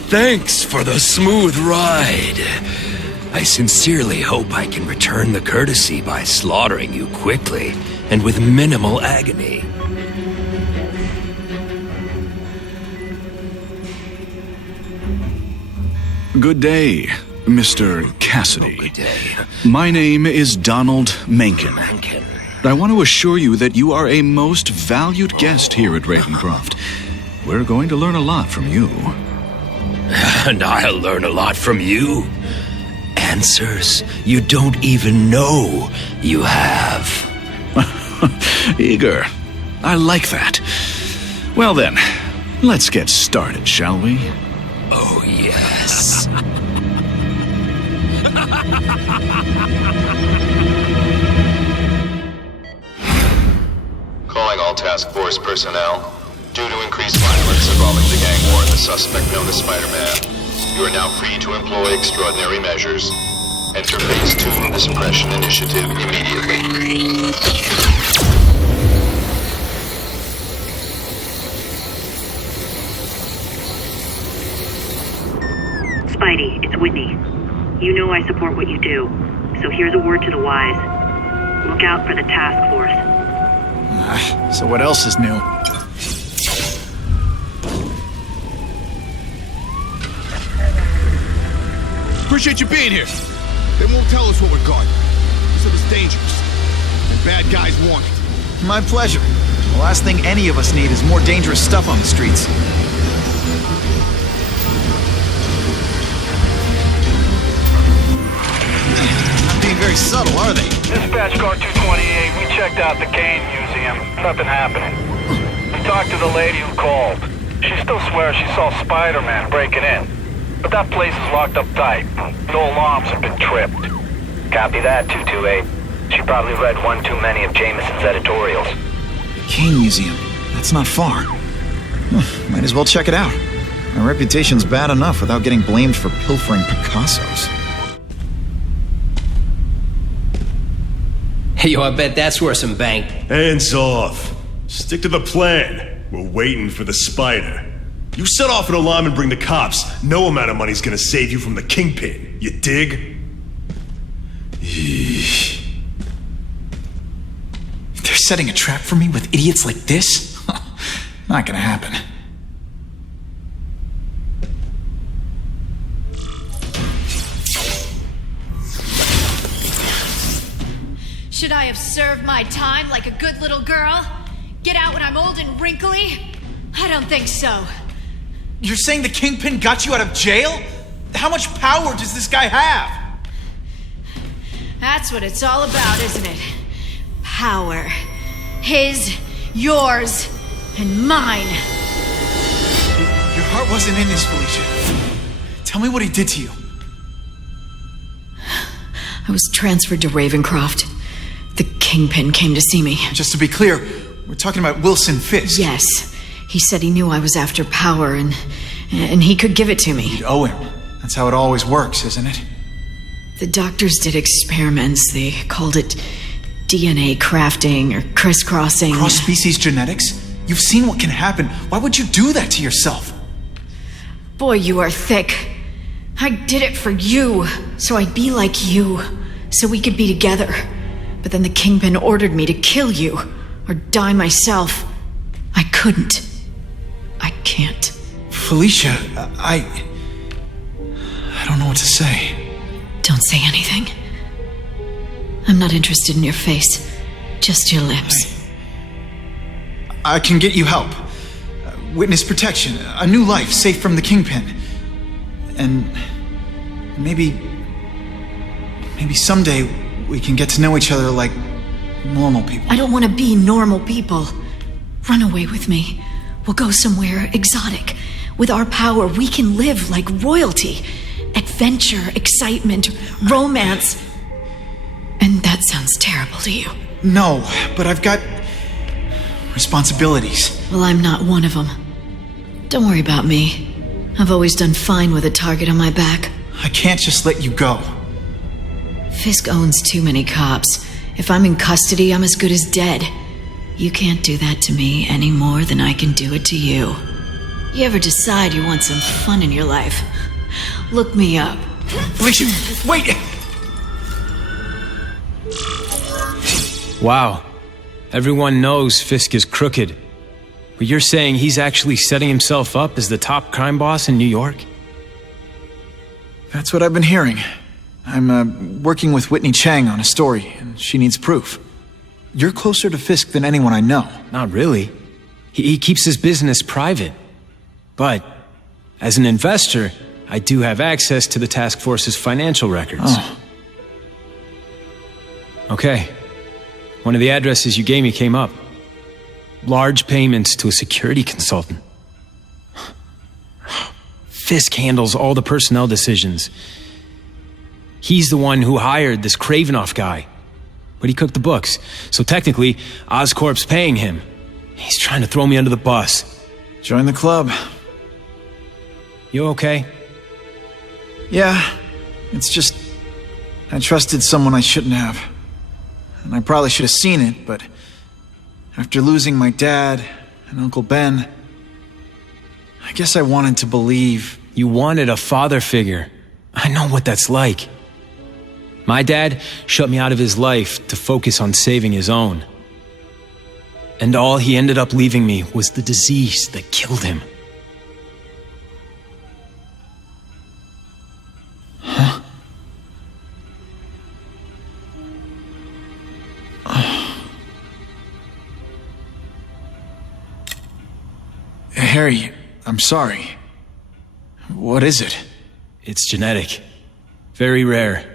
Thanks for the smooth ride. I sincerely hope I can return the courtesy by slaughtering you quickly and with minimal agony. Good day, Mr. Cassidy. Good day. My name is Donald Mencken. I want to assure you that you are a most valued guest here at Ravencroft. We're going to learn a lot from you. And I'll learn a lot from you. Answers you don't even know you have. Eager. I like that. Well then, let's get started, shall we? Oh, yes. Calling all task force personnel. Due to increased violence involving the gang war and the suspect known as Spider-Man, you are now free to employ extraordinary measures. Enter phase 2 of the suppression initiative immediately. Spidey, it's Whitney. You know I support what you do, so here's a word to the wise. Look out for the task force. So what else is new? Appreciate you being here. They won't tell us what we're guarding. They said it's dangerous. And bad guys want it. My pleasure. The last thing any of us need is more dangerous stuff on the streets. Not being very subtle, are they? Dispatch car 228, we checked out the Kane Museum. Nothing happening. We talked to the lady who called. She still swears she saw Spider-Man breaking in. But that place is locked up tight. No alarms have been tripped. Copy that, 228. She probably read one too many of Jameson's editorials. The Kane Museum. That's not far. Might as well check it out. My reputation's bad enough without getting blamed for pilfering Picassos. Hey, yo, I bet that's worth some bank. Hands off. Stick to the plan. We're waiting for the spider. You set off an alarm and bring the cops. No amount of money's gonna save you from the kingpin. You dig? They're setting a trap for me with idiots like this? Not gonna happen. Should I have served my time like a good little girl? Get out when I'm old and wrinkly? I don't think so. You're saying the Kingpin got you out of jail? How much power does this guy have? That's what it's all about, isn't it? Power. His, yours, and mine. Your heart wasn't in this, Felicia. Tell me what he did to you. I was transferred to Ravencroft. The Kingpin came to see me. Just to be clear, we're talking about Wilson Fisk. Yes. He said he knew I was after power and he could give it to me. You'd owe him. That's how it always works, isn't it? The doctors did experiments. They called it DNA crafting or crisscrossing. Cross-species genetics? You've seen what can happen. Why would you do that to yourself? Boy, you are thick. I did it for you, so I'd be like you, so we could be together. But then the Kingpin ordered me to kill you, or die myself. I couldn't. I can't. Felicia, I don't know what to say. Don't say anything. I'm not interested in your face, just your lips. I can get you help. Witness protection, a new life safe from the Kingpin. And maybe someday we can get to know each other like normal people. I don't want to be normal people. Run away with me. We'll go somewhere exotic. With our power, we can live like royalty. Adventure, excitement, romance. And that sounds terrible to you. No, but I've got responsibilities. Well, I'm not one of them. Don't worry about me. I've always done fine with a target on my back. I can't just let you go. Fisk owns too many cops. If I'm in custody, I'm as good as dead. You can't do that to me any more than I can do it to you. You ever decide you want some fun in your life? Look me up. Felicia, wait! Wow. Everyone knows Fisk is crooked. But you're saying he's actually setting himself up as the top crime boss in New York? That's what I've been hearing. I'm working with Whitney Chang on a story, and she needs proof. You're closer to Fisk than anyone I know. Not really. He keeps his business private. But, as an investor, I do have access to the task force's financial records. Oh. Okay. One of the addresses you gave me came up. Large payments to a security consultant. Fisk handles all the personnel decisions. He's the one who hired this Kravinoff guy. But he cooked the books, so technically, Oscorp's paying him. He's trying to throw me under the bus. Join the club. You okay? Yeah, it's just... I trusted someone I shouldn't have. And I probably should have seen it, but... after losing my dad and Uncle Ben... I guess I wanted to believe... You wanted a father figure. I know what that's like. My dad shut me out of his life to focus on saving his own. And all he ended up leaving me was the disease that killed him. Huh? Harry, I'm sorry. What is it? It's genetic. Very rare.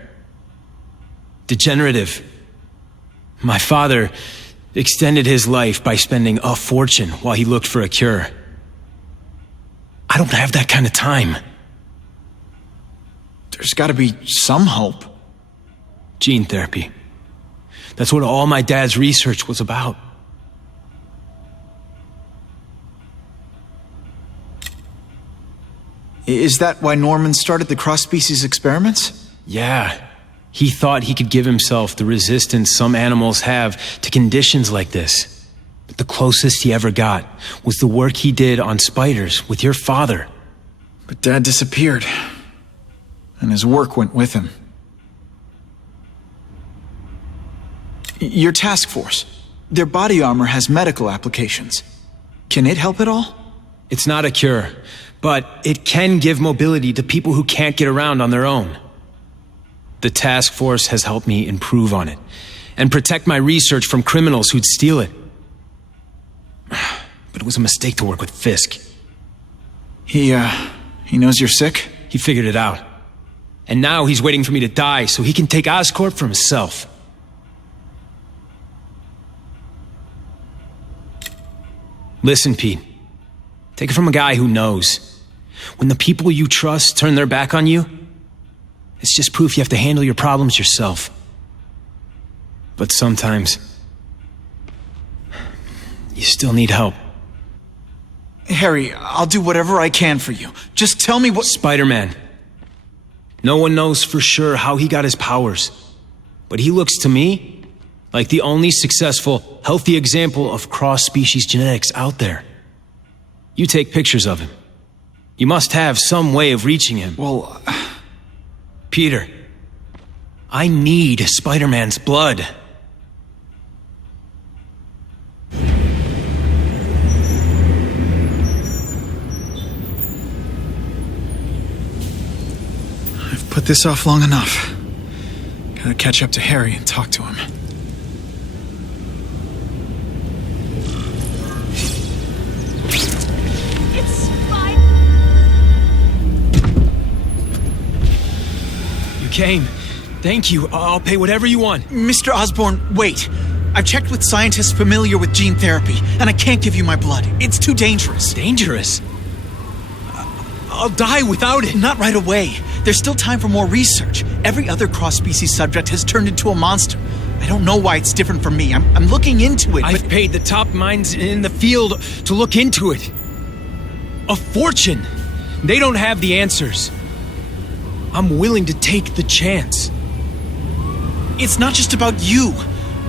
Degenerative. My father extended his life by spending a fortune while he looked for a cure. I don't have that kind of time. There's gotta be some hope. Gene therapy. That's what all my dad's research was about. Is that why Norman started the cross-species experiments? Yeah. He thought he could give himself the resistance some animals have to conditions like this. But the closest he ever got was the work he did on spiders with your father. But Dad disappeared, and his work went with him. Your task force, their body armor has medical applications. Can it help at all? It's not a cure, but it can give mobility to people who can't get around on their own. The task force has helped me improve on it, and protect my research from criminals who'd steal it. But it was a mistake to work with Fisk. He knows you're sick? He figured it out. And now he's waiting for me to die so he can take Oscorp for himself. Listen, Pete. Take it from a guy who knows. When the people you trust turn their back on you, it's just proof you have to handle your problems yourself. But sometimes, you still need help. Harry, I'll do whatever I can for you. Just tell me what— Spider-Man. No one knows for sure how he got his powers. But he looks to me like the only successful, healthy example of cross-species genetics out there. You take pictures of him. You must have some way of reaching him. Well, Peter, I need Spider-Man's blood. I've put this off long enough. Gotta catch up to Harry and talk to him. Came. Thank you. I'll pay whatever you want. Mr. Osborn, wait. I've checked with scientists familiar with gene therapy, and I can't give you my blood. It's too dangerous. Dangerous? I'll die without it. Not right away. There's still time for more research. Every other cross-species subject has turned into a monster. I don't know why it's different from me. I'm looking into it, I've paid the top minds in the field to look into it. A fortune. They don't have the answers. I'm willing to take the chance. It's not just about you.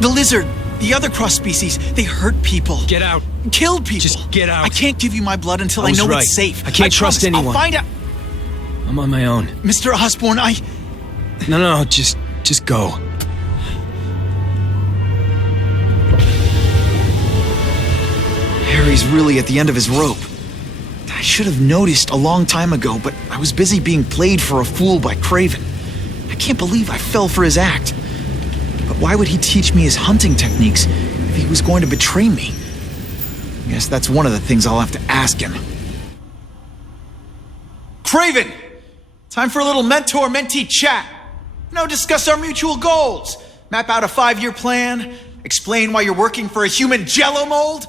The lizard, the other cross-species, they hurt people. Get out. Killed people. Just get out. I can't give you my blood until I know it's safe. I can't trust anyone. I'll find out. I'm on my own. Mr. Osborn, No, just go. Harry's really at the end of his rope. I should have noticed a long time ago, but I was busy being played for a fool by Craven. I can't believe I fell for his act. But why would he teach me his hunting techniques if he was going to betray me? I guess that's one of the things I'll have to ask him. Craven! Time for a little mentor-mentee chat. Discuss our mutual goals. Map out a 5-year plan. Explain why you're working for a human jello mold.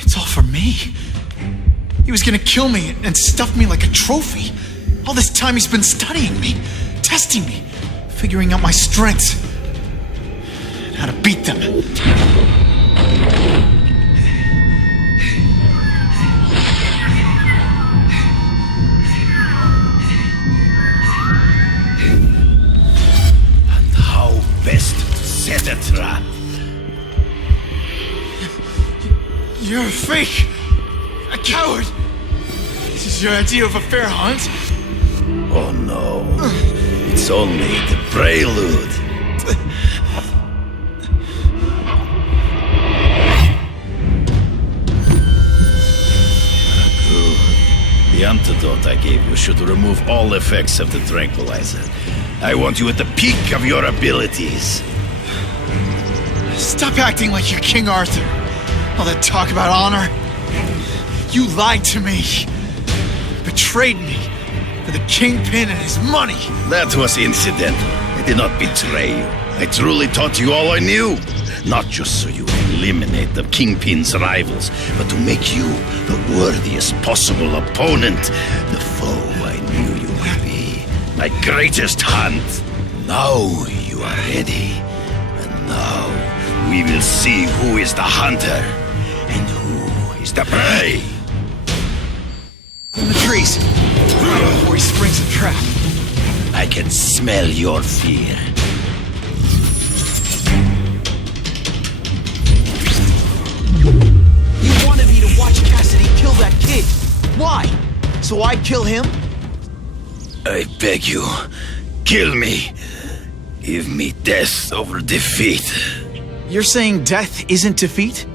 It's all for me. He was gonna kill me and stuff me like a trophy. All this time he's been studying me, testing me, figuring out my strengths, and how to beat them. And how best to set a trap. You're a fake! A coward! This is your idea of a fair hunt? Oh no. It's only the prelude. The antidote I gave you should remove all effects of the tranquilizer. I want you at the peak of your abilities. Stop acting like you're King Arthur. All that talk about honor. You lied to me. Betrayed me for the Kingpin and his money. That was incidental. I did not betray you. I truly taught you all I knew. Not just so you eliminate the Kingpin's rivals, but to make you the worthiest possible opponent. The foe I knew you would be. My greatest hunt. Now you are ready. And now we will see who is the hunter and who is the prey. In the trees. Before he springs a trap. I can smell your fear. so I'd kill him? I beg you, kill me. Give me death over defeat. You're saying death isn't defeat?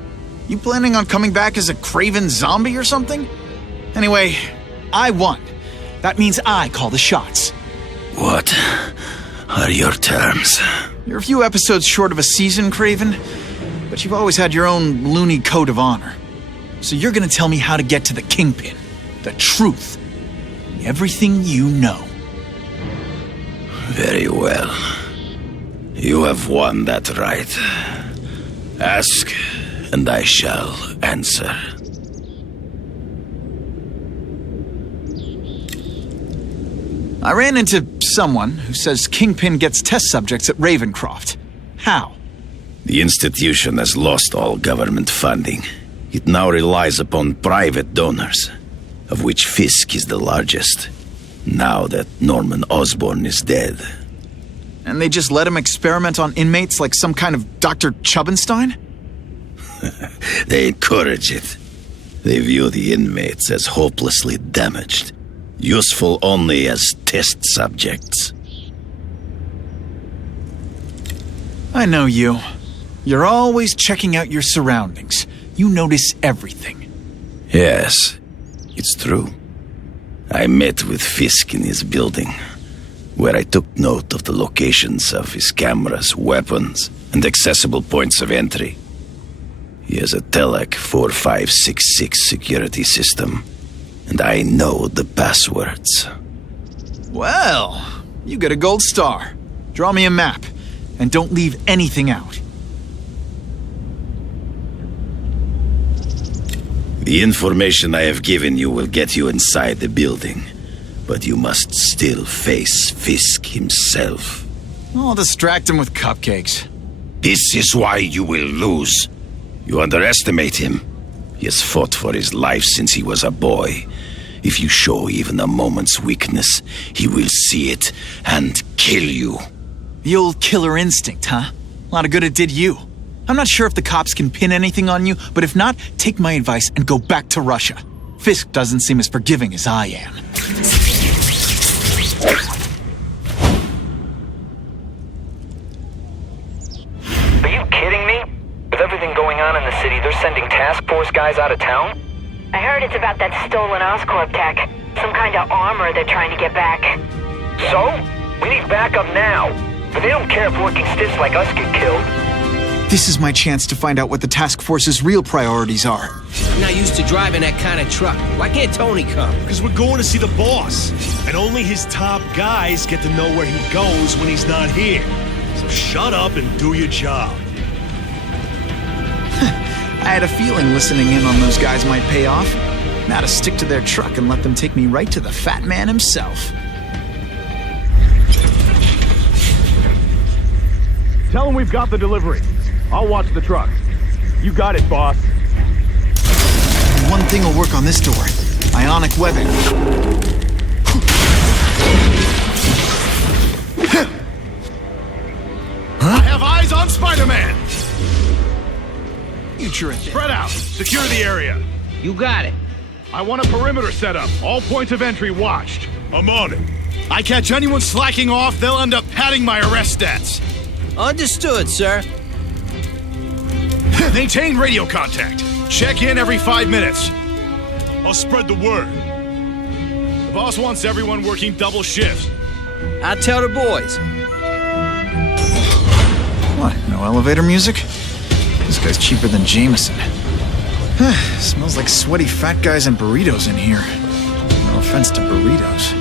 You planning on coming back as a craven zombie or something? Anyway, I won. That means I call the shots. What are your terms? You're a few episodes short of a season, Craven, but you've always had your own loony code of honor. So you're gonna tell me how to get to the Kingpin, the truth, everything you know. Very well. You have won that right. Ask, and I shall answer. I ran into someone who says Kingpin gets test subjects at Ravencroft. How? The institution has lost all government funding. It now relies upon private donors, of which Fisk is the largest, now that Norman Osborn is dead. And they just let him experiment on inmates like some kind of Dr. Chubbenstein? They encourage it. They view the inmates as hopelessly damaged, useful only as test subjects. I know you. You're always checking out your surroundings. You notice everything. Yes, it's true. I met with Fisk in his building, where I took note of the locations of his cameras, weapons, and accessible points of entry. He has a Telec 4566 security system, and I know the passwords. Well, you get a gold star. Draw me a map, and don't leave anything out. The information I have given you will get you inside the building, but you must still face Fisk himself. I'll distract him with cupcakes. This is why you will lose. You underestimate him. He has fought for his life since he was a boy. If you show even a moment's weakness, he will see it and kill you. The old killer instinct, huh? A lot of good it did you. I'm not sure if the cops can pin anything on you, but if not, take my advice and go back to Russia. Fisk doesn't seem as forgiving as I am. Are you kidding me? With everything going on in the city, they're sending task force guys out of town? I heard it's about that stolen Oscorp tech. Some kind of armor they're trying to get back. So? We need backup now. But they don't care if working stiffs like us get killed. This is my chance to find out what the task force's real priorities are. I'm not used to driving that kind of truck. Why can't Tony come? Because we're going to see the boss. And only his top guys get to know where he goes when he's not here. So shut up and do your job. I had a feeling listening in on those guys might pay off. Now to stick to their truck and let them take me right to the fat man himself. Tell him we've got the delivery. I'll watch the truck. You got it, boss. One thing will work on this door. Ionic webbing. I have eyes on Spider-Man! You terrific. Spread out. Secure the area. You got it. I want a perimeter set up. All points of entry watched. I'm on it. I catch anyone slacking off, they'll end up padding my arrest stats. Understood, sir. Maintain radio contact. Check in every 5 minutes. I'll spread the word. The boss wants everyone working double shifts. I'll tell the boys. What, no elevator music? This guy's cheaper than Jameson. Smells like sweaty fat guys and burritos in here. No offense to burritos.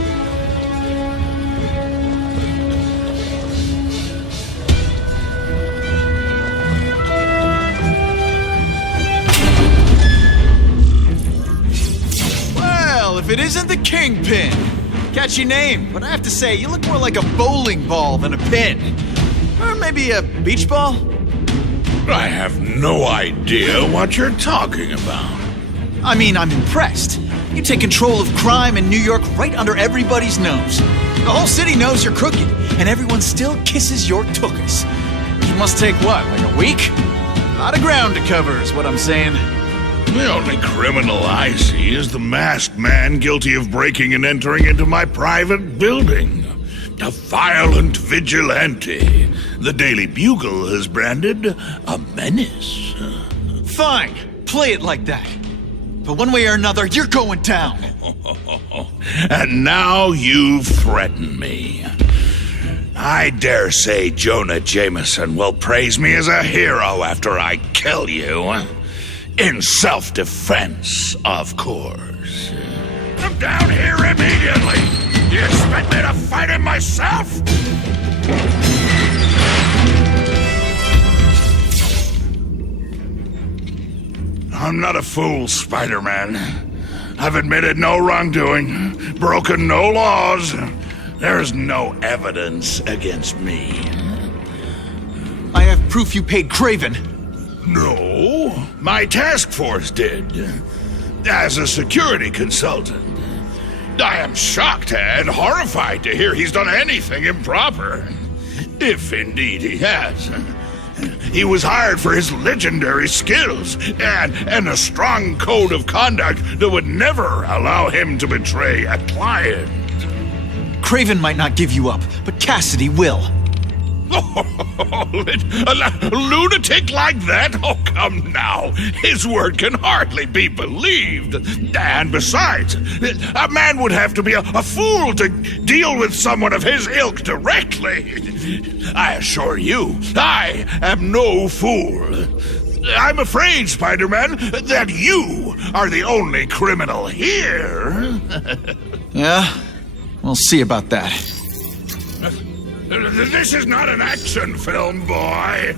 Well, if it isn't the Kingpin. Catchy name, but I have to say, you look more like a bowling ball than a pin. Or maybe a beach ball? I have no idea what you're talking about. I mean, I'm impressed. You take control of crime in New York right under everybody's nose. The whole city knows you're crooked, and everyone still kisses your tuchus. It must take what, like a week? A lot of ground to cover is what I'm saying. The only criminal I see is the masked man guilty of breaking and entering into my private building. A violent vigilante. The Daily Bugle has branded a menace. Fine, play it like that. But one way or another, you're going down. And now you threaten me. I dare say Jonah Jameson will praise me as a hero after I kill you. In self-defense, of course. I'm down here immediately! You expect me to fight him myself? I'm not a fool, Spider-Man. I've admitted no wrongdoing, broken no laws. There's no evidence against me. I have proof you paid Craven. No, my task force did. As a security consultant. I am shocked and horrified to hear he's done anything improper. If indeed he has. He was hired for his legendary skills and a strong code of conduct that would never allow him to betray a client. Craven might not give you up, but Cassidy will. A lunatic like that? Oh, come now. His word can hardly be believed. And besides, a man would have to be a fool to deal with someone of his ilk directly. I assure you, I am no fool. I'm afraid, Spider-Man, that you are the only criminal here. Yeah? We'll see about that. This is not an action film, boy.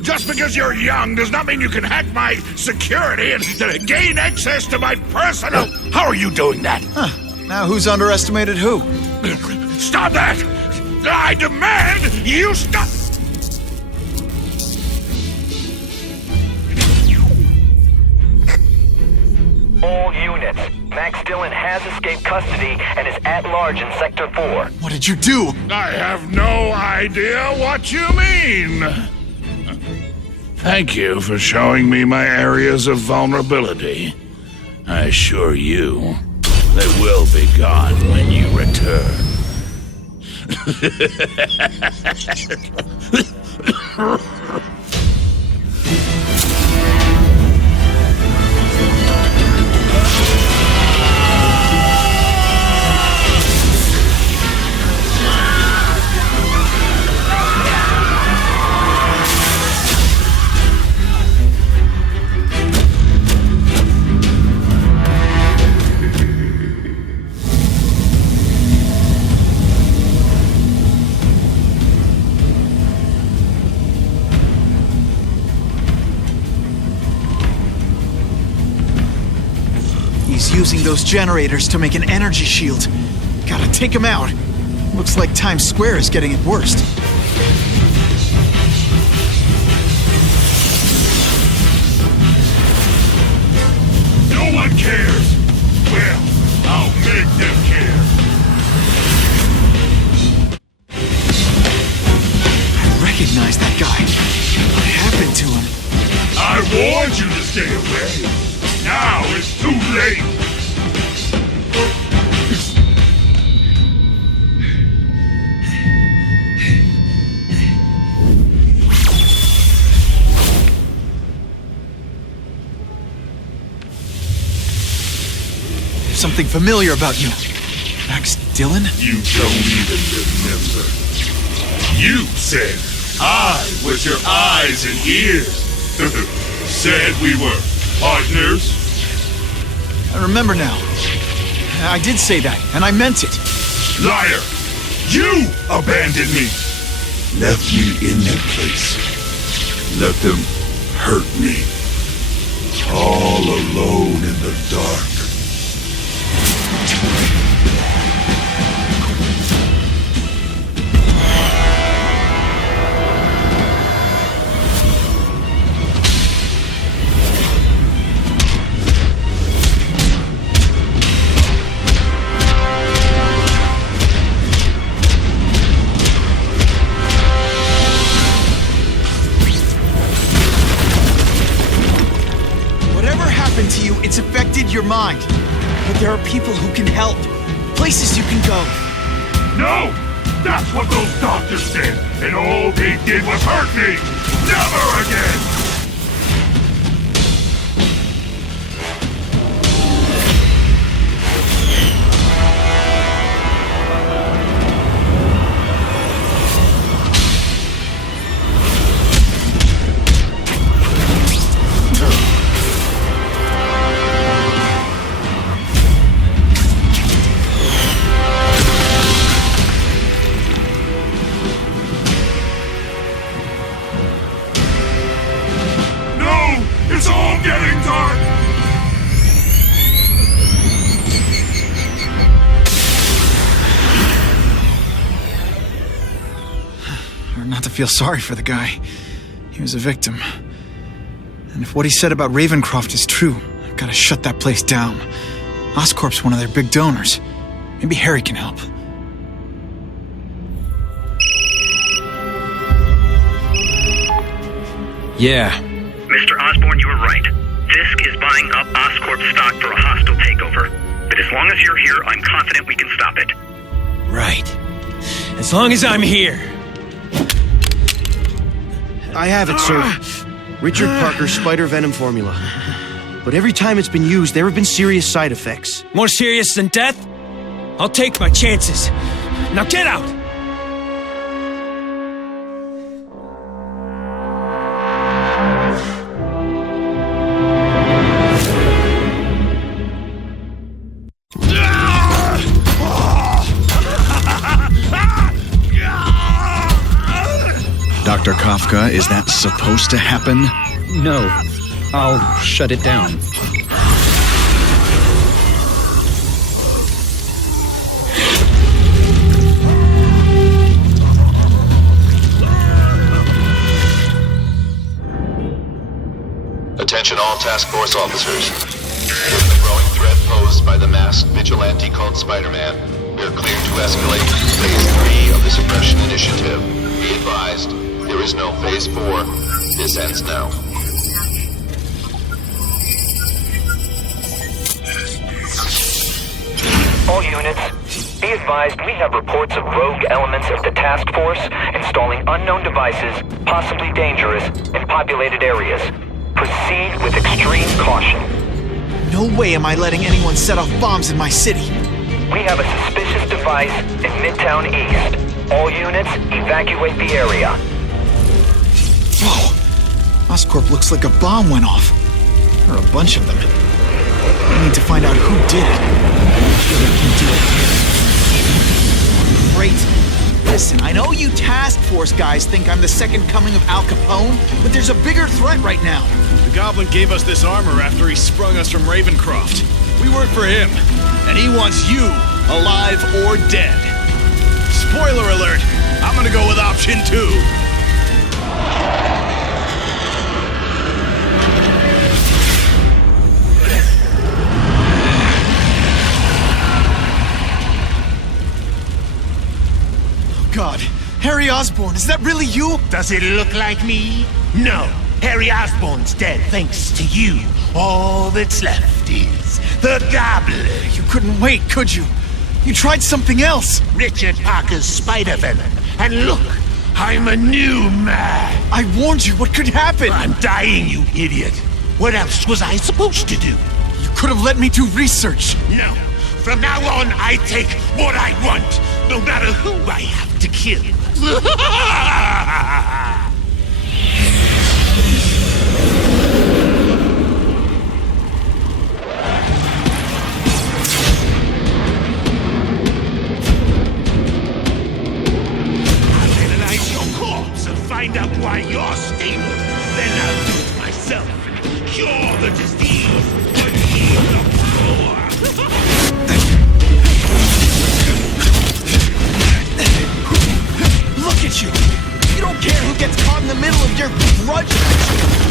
Just because you're young does not mean you can hack my security and gain access to my personal... How are you doing that? Huh. Now who's underestimated who? Stop that! I demand you stop... All units. Max Dillon has escaped custody and is at large in Sector 4. What did you do? I have no idea what you mean. Thank you for showing me my areas of vulnerability. I assure you, they will be gone when you return. Using those generators to make an energy shield. Gotta take him out. Looks like Times Square is getting it worst. No one cares. Well, I'll make them care. I recognize that guy. What happened to him? I warned you to stay away. Now it's too late. There's something familiar about you. Max Dillon? You don't even remember. You said I was your eyes and ears. Said we were partners? I remember now. I did say that, and I meant it. Liar! You abandoned me! Left me in that place. Let them hurt me. All alone in the dark. Whatever happened to you, it's affected your mind. But there are people who can help. Places you can go. No! That's what those doctors did, and all they did was hurt me! Never again! Not to feel sorry for the guy. He was a victim. And if what he said about Ravencroft is true, I've got to shut that place down. Oscorp's one of their big donors. Maybe Harry can help. Yeah. Mr. Osborn, you were right. Fisk is buying up Oscorp stock for a hostile takeover. But as long as you're here, I'm confident we can stop it. Right. As long as I'm here. I have it, sir. Richard Parker's spider venom formula. But every time it's been used, there have been serious side effects. More serious than death? I'll take my chances. Now get out! Dr. Kafka, is that supposed to happen? No. I'll shut it down. Attention all task force officers. Given the growing threat posed by the masked vigilante called Spider-Man, we are clear to escalate Phase 3 of the Suppression Initiative. Be advised, there is no Phase 4. This ends now. All units, be advised we have reports of rogue elements of the task force installing unknown devices, possibly dangerous, in populated areas. Proceed with extreme caution. No way am I letting anyone set off bombs in my city. We have a suspicious device in Midtown East. All units, evacuate the area. Whoa! Oscorp looks like a bomb went off. Or a bunch of them. I need to find out who did it. I'm sure they can do it. Great. Listen, I know you task force guys think I'm the second coming of Al Capone, but there's a bigger threat right now. The Goblin gave us this armor after he sprung us from Ravencroft. We work for him, and he wants you alive or dead. Spoiler alert, I'm gonna go with option 2. God, Harry Osborn, is that really you? Does it look like me? No, Harry Osborn's dead thanks to you. All that's left is the Goblin. You couldn't wait, could you? You tried something else. Richard Parker's spider venom. And look, I'm a new man. I warned you, what could happen? I'm dying, you idiot. What else was I supposed to do? You could have let me do research. No, from now on, I take what I want. No matter who I have to kill. I'll analyze your corpse and find out why you're stable. Then I'll do it myself and cure the disease and heal the poor. Look at you! You don't care who gets caught in the middle of your grudge match.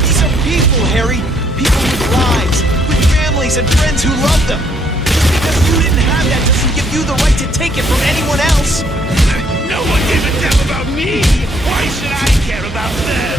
These are people, Harry. People with lives, with families and friends who love them. Just because you didn't have that doesn't give you the right to take it from anyone else. No one gave a damn about me. Why should I care about them?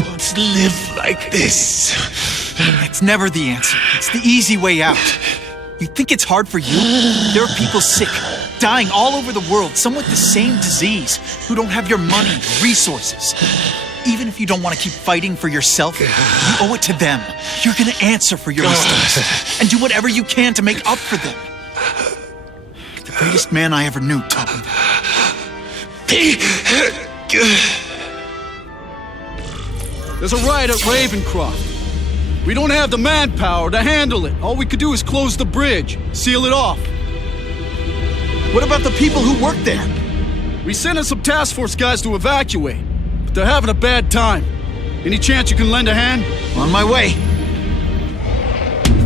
want to live like this. It's never the answer. It's the easy way out. You think it's hard for you? There are people sick, dying all over the world, some with the same disease, who don't have your money, resources. Even if you don't want to keep fighting for yourself, you owe it to them. You're gonna answer for your mistakes and do whatever you can to make up for them. The greatest man I ever knew taught me that. There's a riot at Ravencroft. We don't have the manpower to handle it. All we could do is close the bridge, seal it off. What about the people who work there? We sent in some task force guys to evacuate, but they're having a bad time. Any chance you can lend a hand? On my way.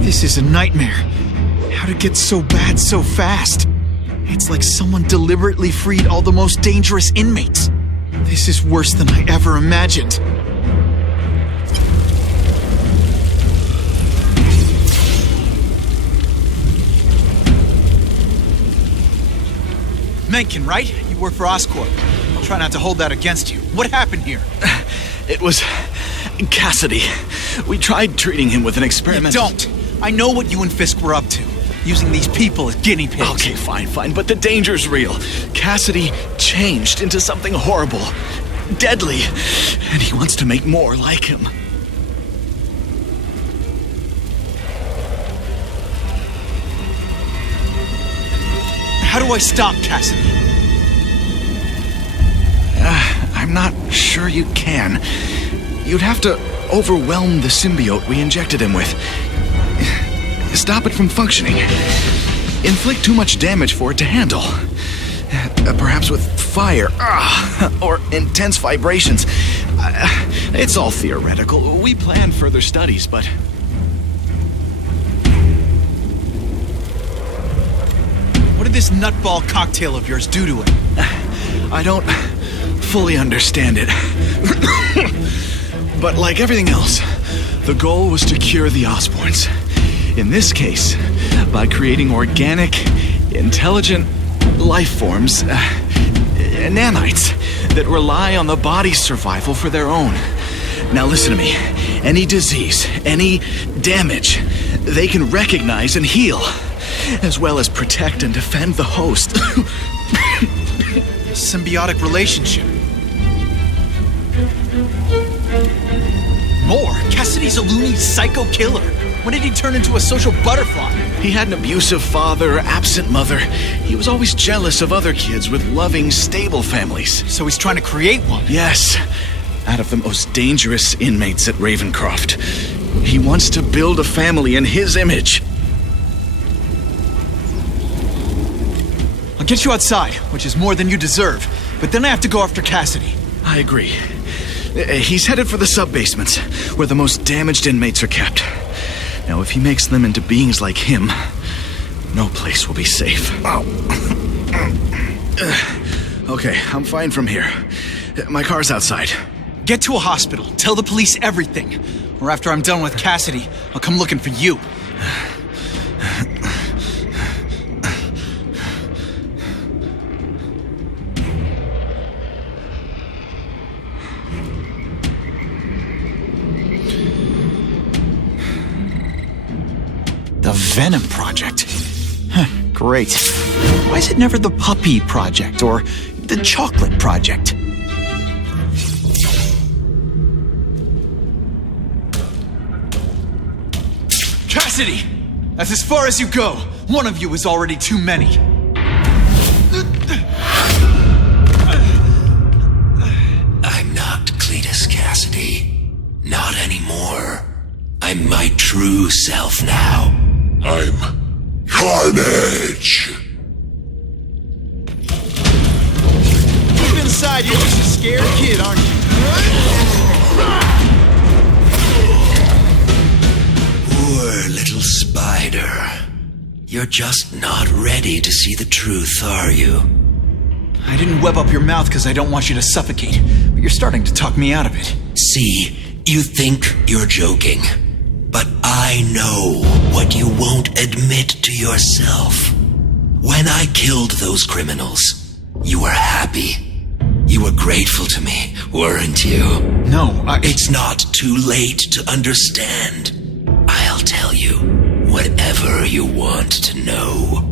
This is a nightmare. How'd it get so bad so fast? It's like someone deliberately freed all the most dangerous inmates. This is worse than I ever imagined. Mencken, right? You work for Oscorp. I'll try not to hold that against you. What happened here? It was Cassidy. We tried treating him with an experiment. You don't. I know what you and Fisk were up to. Using these people as guinea pigs. Okay, fine, but the danger's real. Cassidy changed into something horrible, deadly, and he wants to make more like him. How do I stop Cassidy? I'm not sure you can. You'd have to overwhelm the symbiote we injected him with. Stop it from functioning. Inflict too much damage for it to handle. Perhaps with fire, or intense vibrations. It's all theoretical. We plan further studies, but... What did this nutball cocktail of yours do to him? I don't fully understand it. But like everything else, the goal was to cure the Osborns. In this case, by creating organic, intelligent life forms, nanites, that rely on the body's survival for their own. Now listen to me. Any disease, any damage, they can recognize and heal, as well as protect and defend the host. Symbiotic relationship. More? Cassidy's a loony psycho killer. When did he turn into a social butterfly? He had an abusive father, absent mother. He was always jealous of other kids with loving, stable families. So he's trying to create one? Yes. Out of the most dangerous inmates at Ravencroft. He wants to build a family in his image. I'll get you outside, which is more than you deserve. But then I have to go after Cassidy. I agree. He's headed for the sub-basements, where the most damaged inmates are kept. Now, if he makes them into beings like him, no place will be safe. Okay, I'm fine from here. My car's outside. Get to a hospital. Tell the police everything. Or after I'm done with Cassidy, I'll come looking for you. The Venom Project. Huh, great. Why is it never the Puppy Project or the Chocolate Project? Cassidy! That's as far as you go. One of you is already too many. I'm not Cletus Cassidy. Not anymore. I'm my true self now. I'm Carnage. Deep inside, you're just a scared kid, aren't you? Poor little spider. You're just not ready to see the truth, are you? I didn't web up your mouth because I don't want you to suffocate, but you're starting to talk me out of it. See, you think you're joking. But I know what you won't admit to yourself. When I killed those criminals, you were happy. You were grateful to me, weren't you? No, It's not too late to understand. I'll tell you whatever you want to know.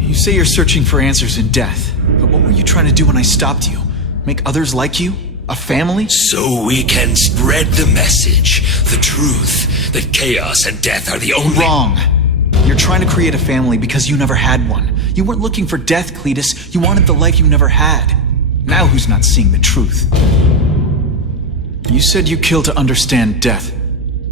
You say you're searching for answers in death, but what were you trying to do when I stopped you? Make others like you? A family? So we can spread the message, the truth, that chaos and death are the only— Wrong. You're trying to create a family because you never had one. You weren't looking for death, Cletus. You wanted the life you never had. Now who's not seeing the truth? You said you killed to understand death.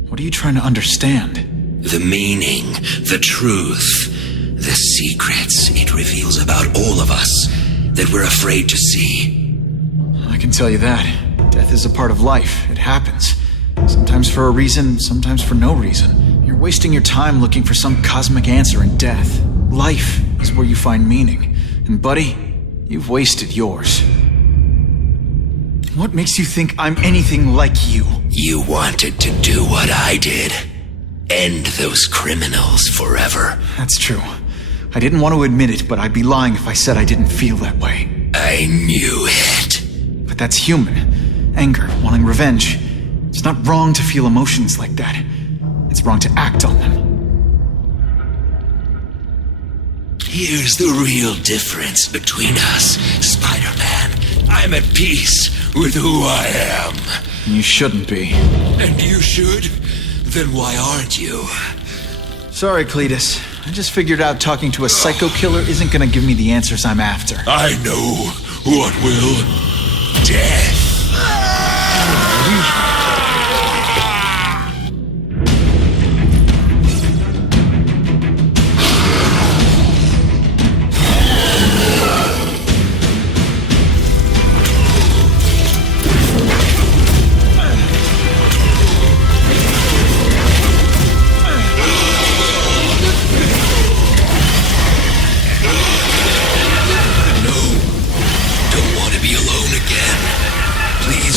What are you trying to understand? The meaning, the truth, the secrets it reveals about all of us that we're afraid to see. I can tell you that. Death is a part of life. It happens. Sometimes for a reason, sometimes for no reason. You're wasting your time looking for some cosmic answer in death. Life is where you find meaning. And buddy, you've wasted yours. What makes you think I'm anything like you? You wanted to do what I did. End those criminals forever. That's true. I didn't want to admit it, but I'd be lying if I said I didn't feel that way. I knew it. But that's human. Anger, wanting revenge. It's not wrong to feel emotions like that. It's wrong to act on them. Here's the real difference between us, Spider-Man. I'm at peace with who I am. You shouldn't be. And you should? Then why aren't you? Sorry, Cletus. I just figured out talking to a psycho killer isn't gonna give me the answers I'm after. I know what will. Death.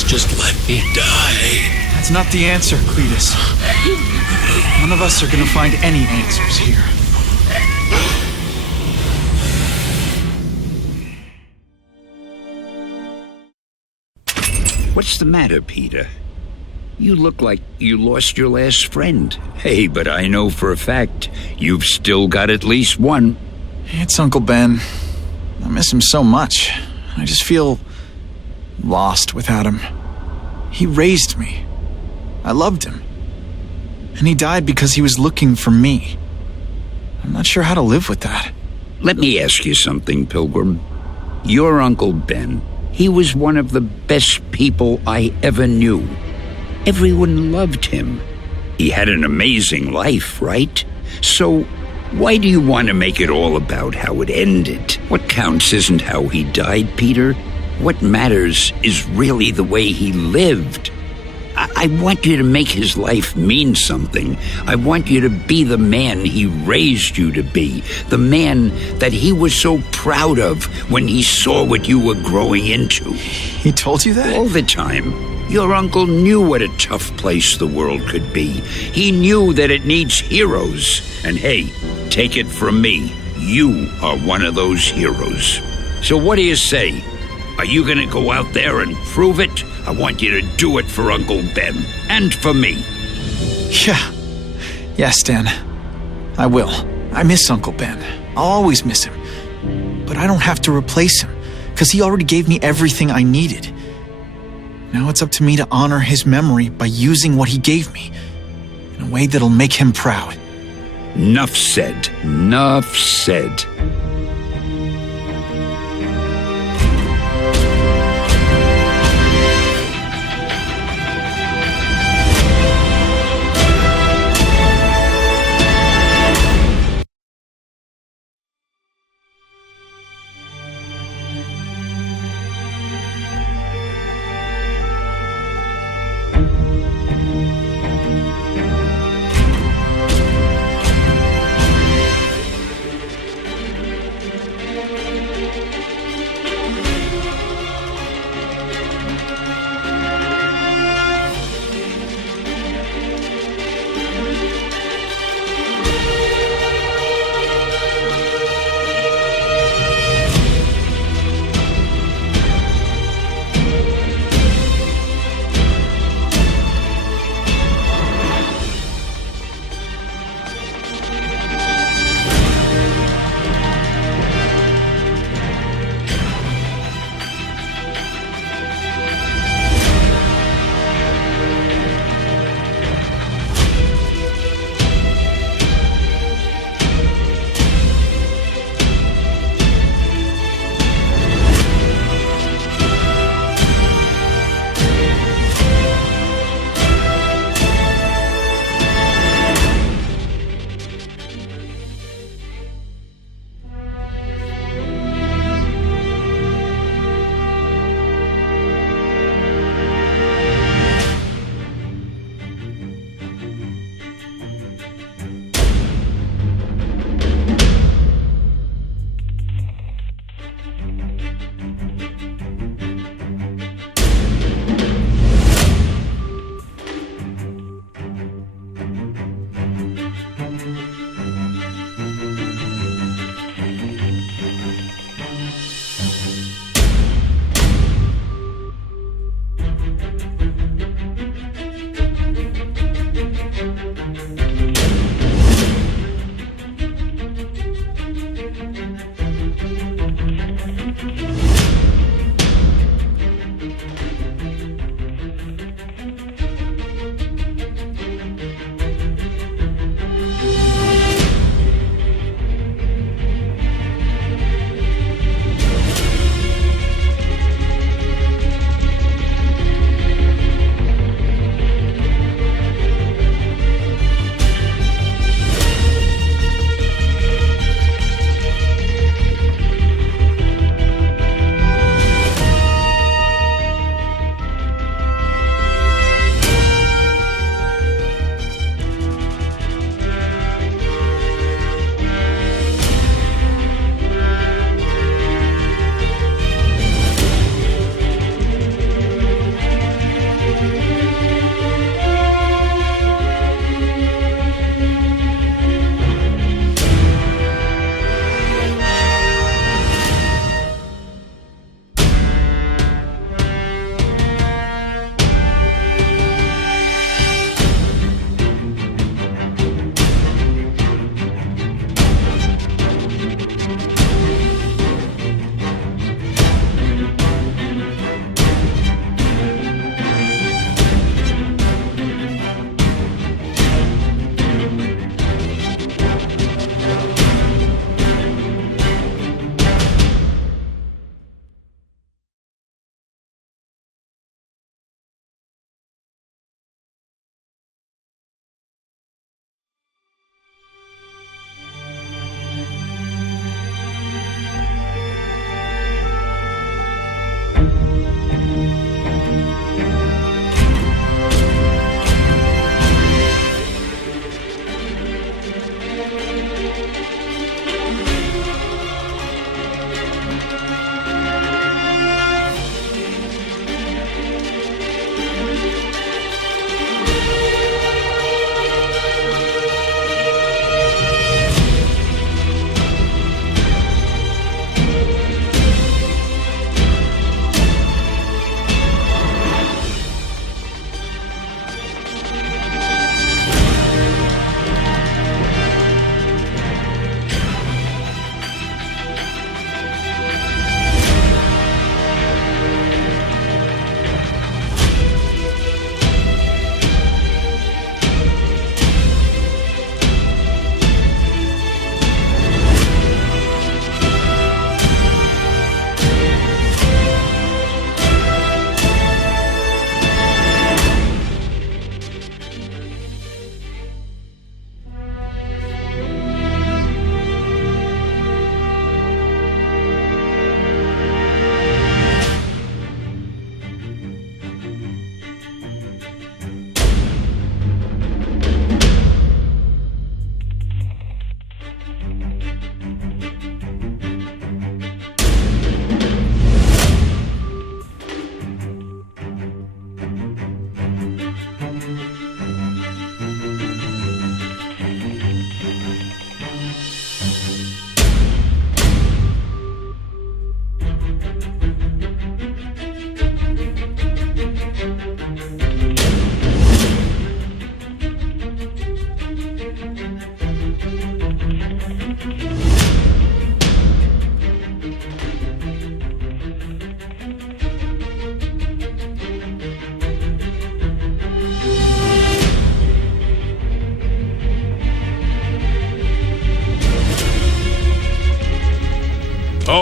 Just let me die. That's not the answer, Cletus. None of us are gonna find any answers here. What's the matter, Peter? You look like you lost your last friend. Hey, but I know for a fact you've still got at least one. It's Uncle Ben. I miss him so much. I just feel lost without him. He raised me. I loved him. And he died because he was looking for me. I'm not sure how to live with that. Let me ask you something, Pilgrim. Your Uncle Ben, he was one of the best people I ever knew. Everyone loved him. He had an amazing life, right? So why do you want to make it all about how it ended? What counts isn't how he died, Peter. What matters is really the way he lived. I want you to make his life mean something. I want you to be the man he raised you to be. The man that he was so proud of when he saw what you were growing into. He told you that? All the time. Your uncle knew what a tough place the world could be. He knew that it needs heroes. And hey, take it from me, you are one of those heroes. So what do you say? Are you gonna go out there and prove it? I want you to do it for Uncle Ben. And for me. Yeah. Yes, Dan. I will. I miss Uncle Ben. I'll always miss him. But I don't have to replace him, because he already gave me everything I needed. Now it's up to me to honor his memory by using what he gave me, in a way that'll make him proud. Nuff said. Nuff said.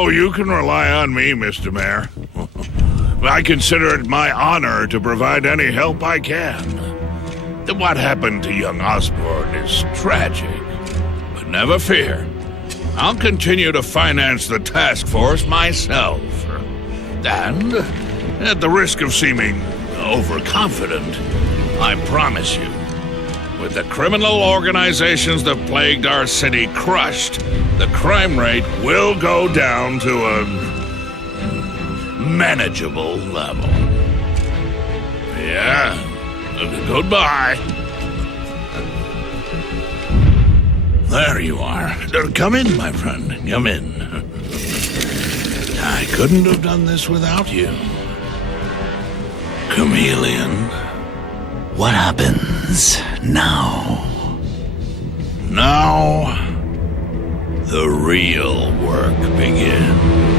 Oh, you can rely on me, Mr. Mayor. I consider it my honor to provide any help I can. What happened to young Osborn is tragic, but never fear. I'll continue to finance the task force myself. And, at the risk of seeming overconfident, I promise you, with the criminal organizations that plagued our city crushed, the crime rate will go down to a manageable level. Yeah, goodbye. There you are. Come in, my friend. Come in. I couldn't have done this without you. Chameleon. What happens now? Now, the real work begins.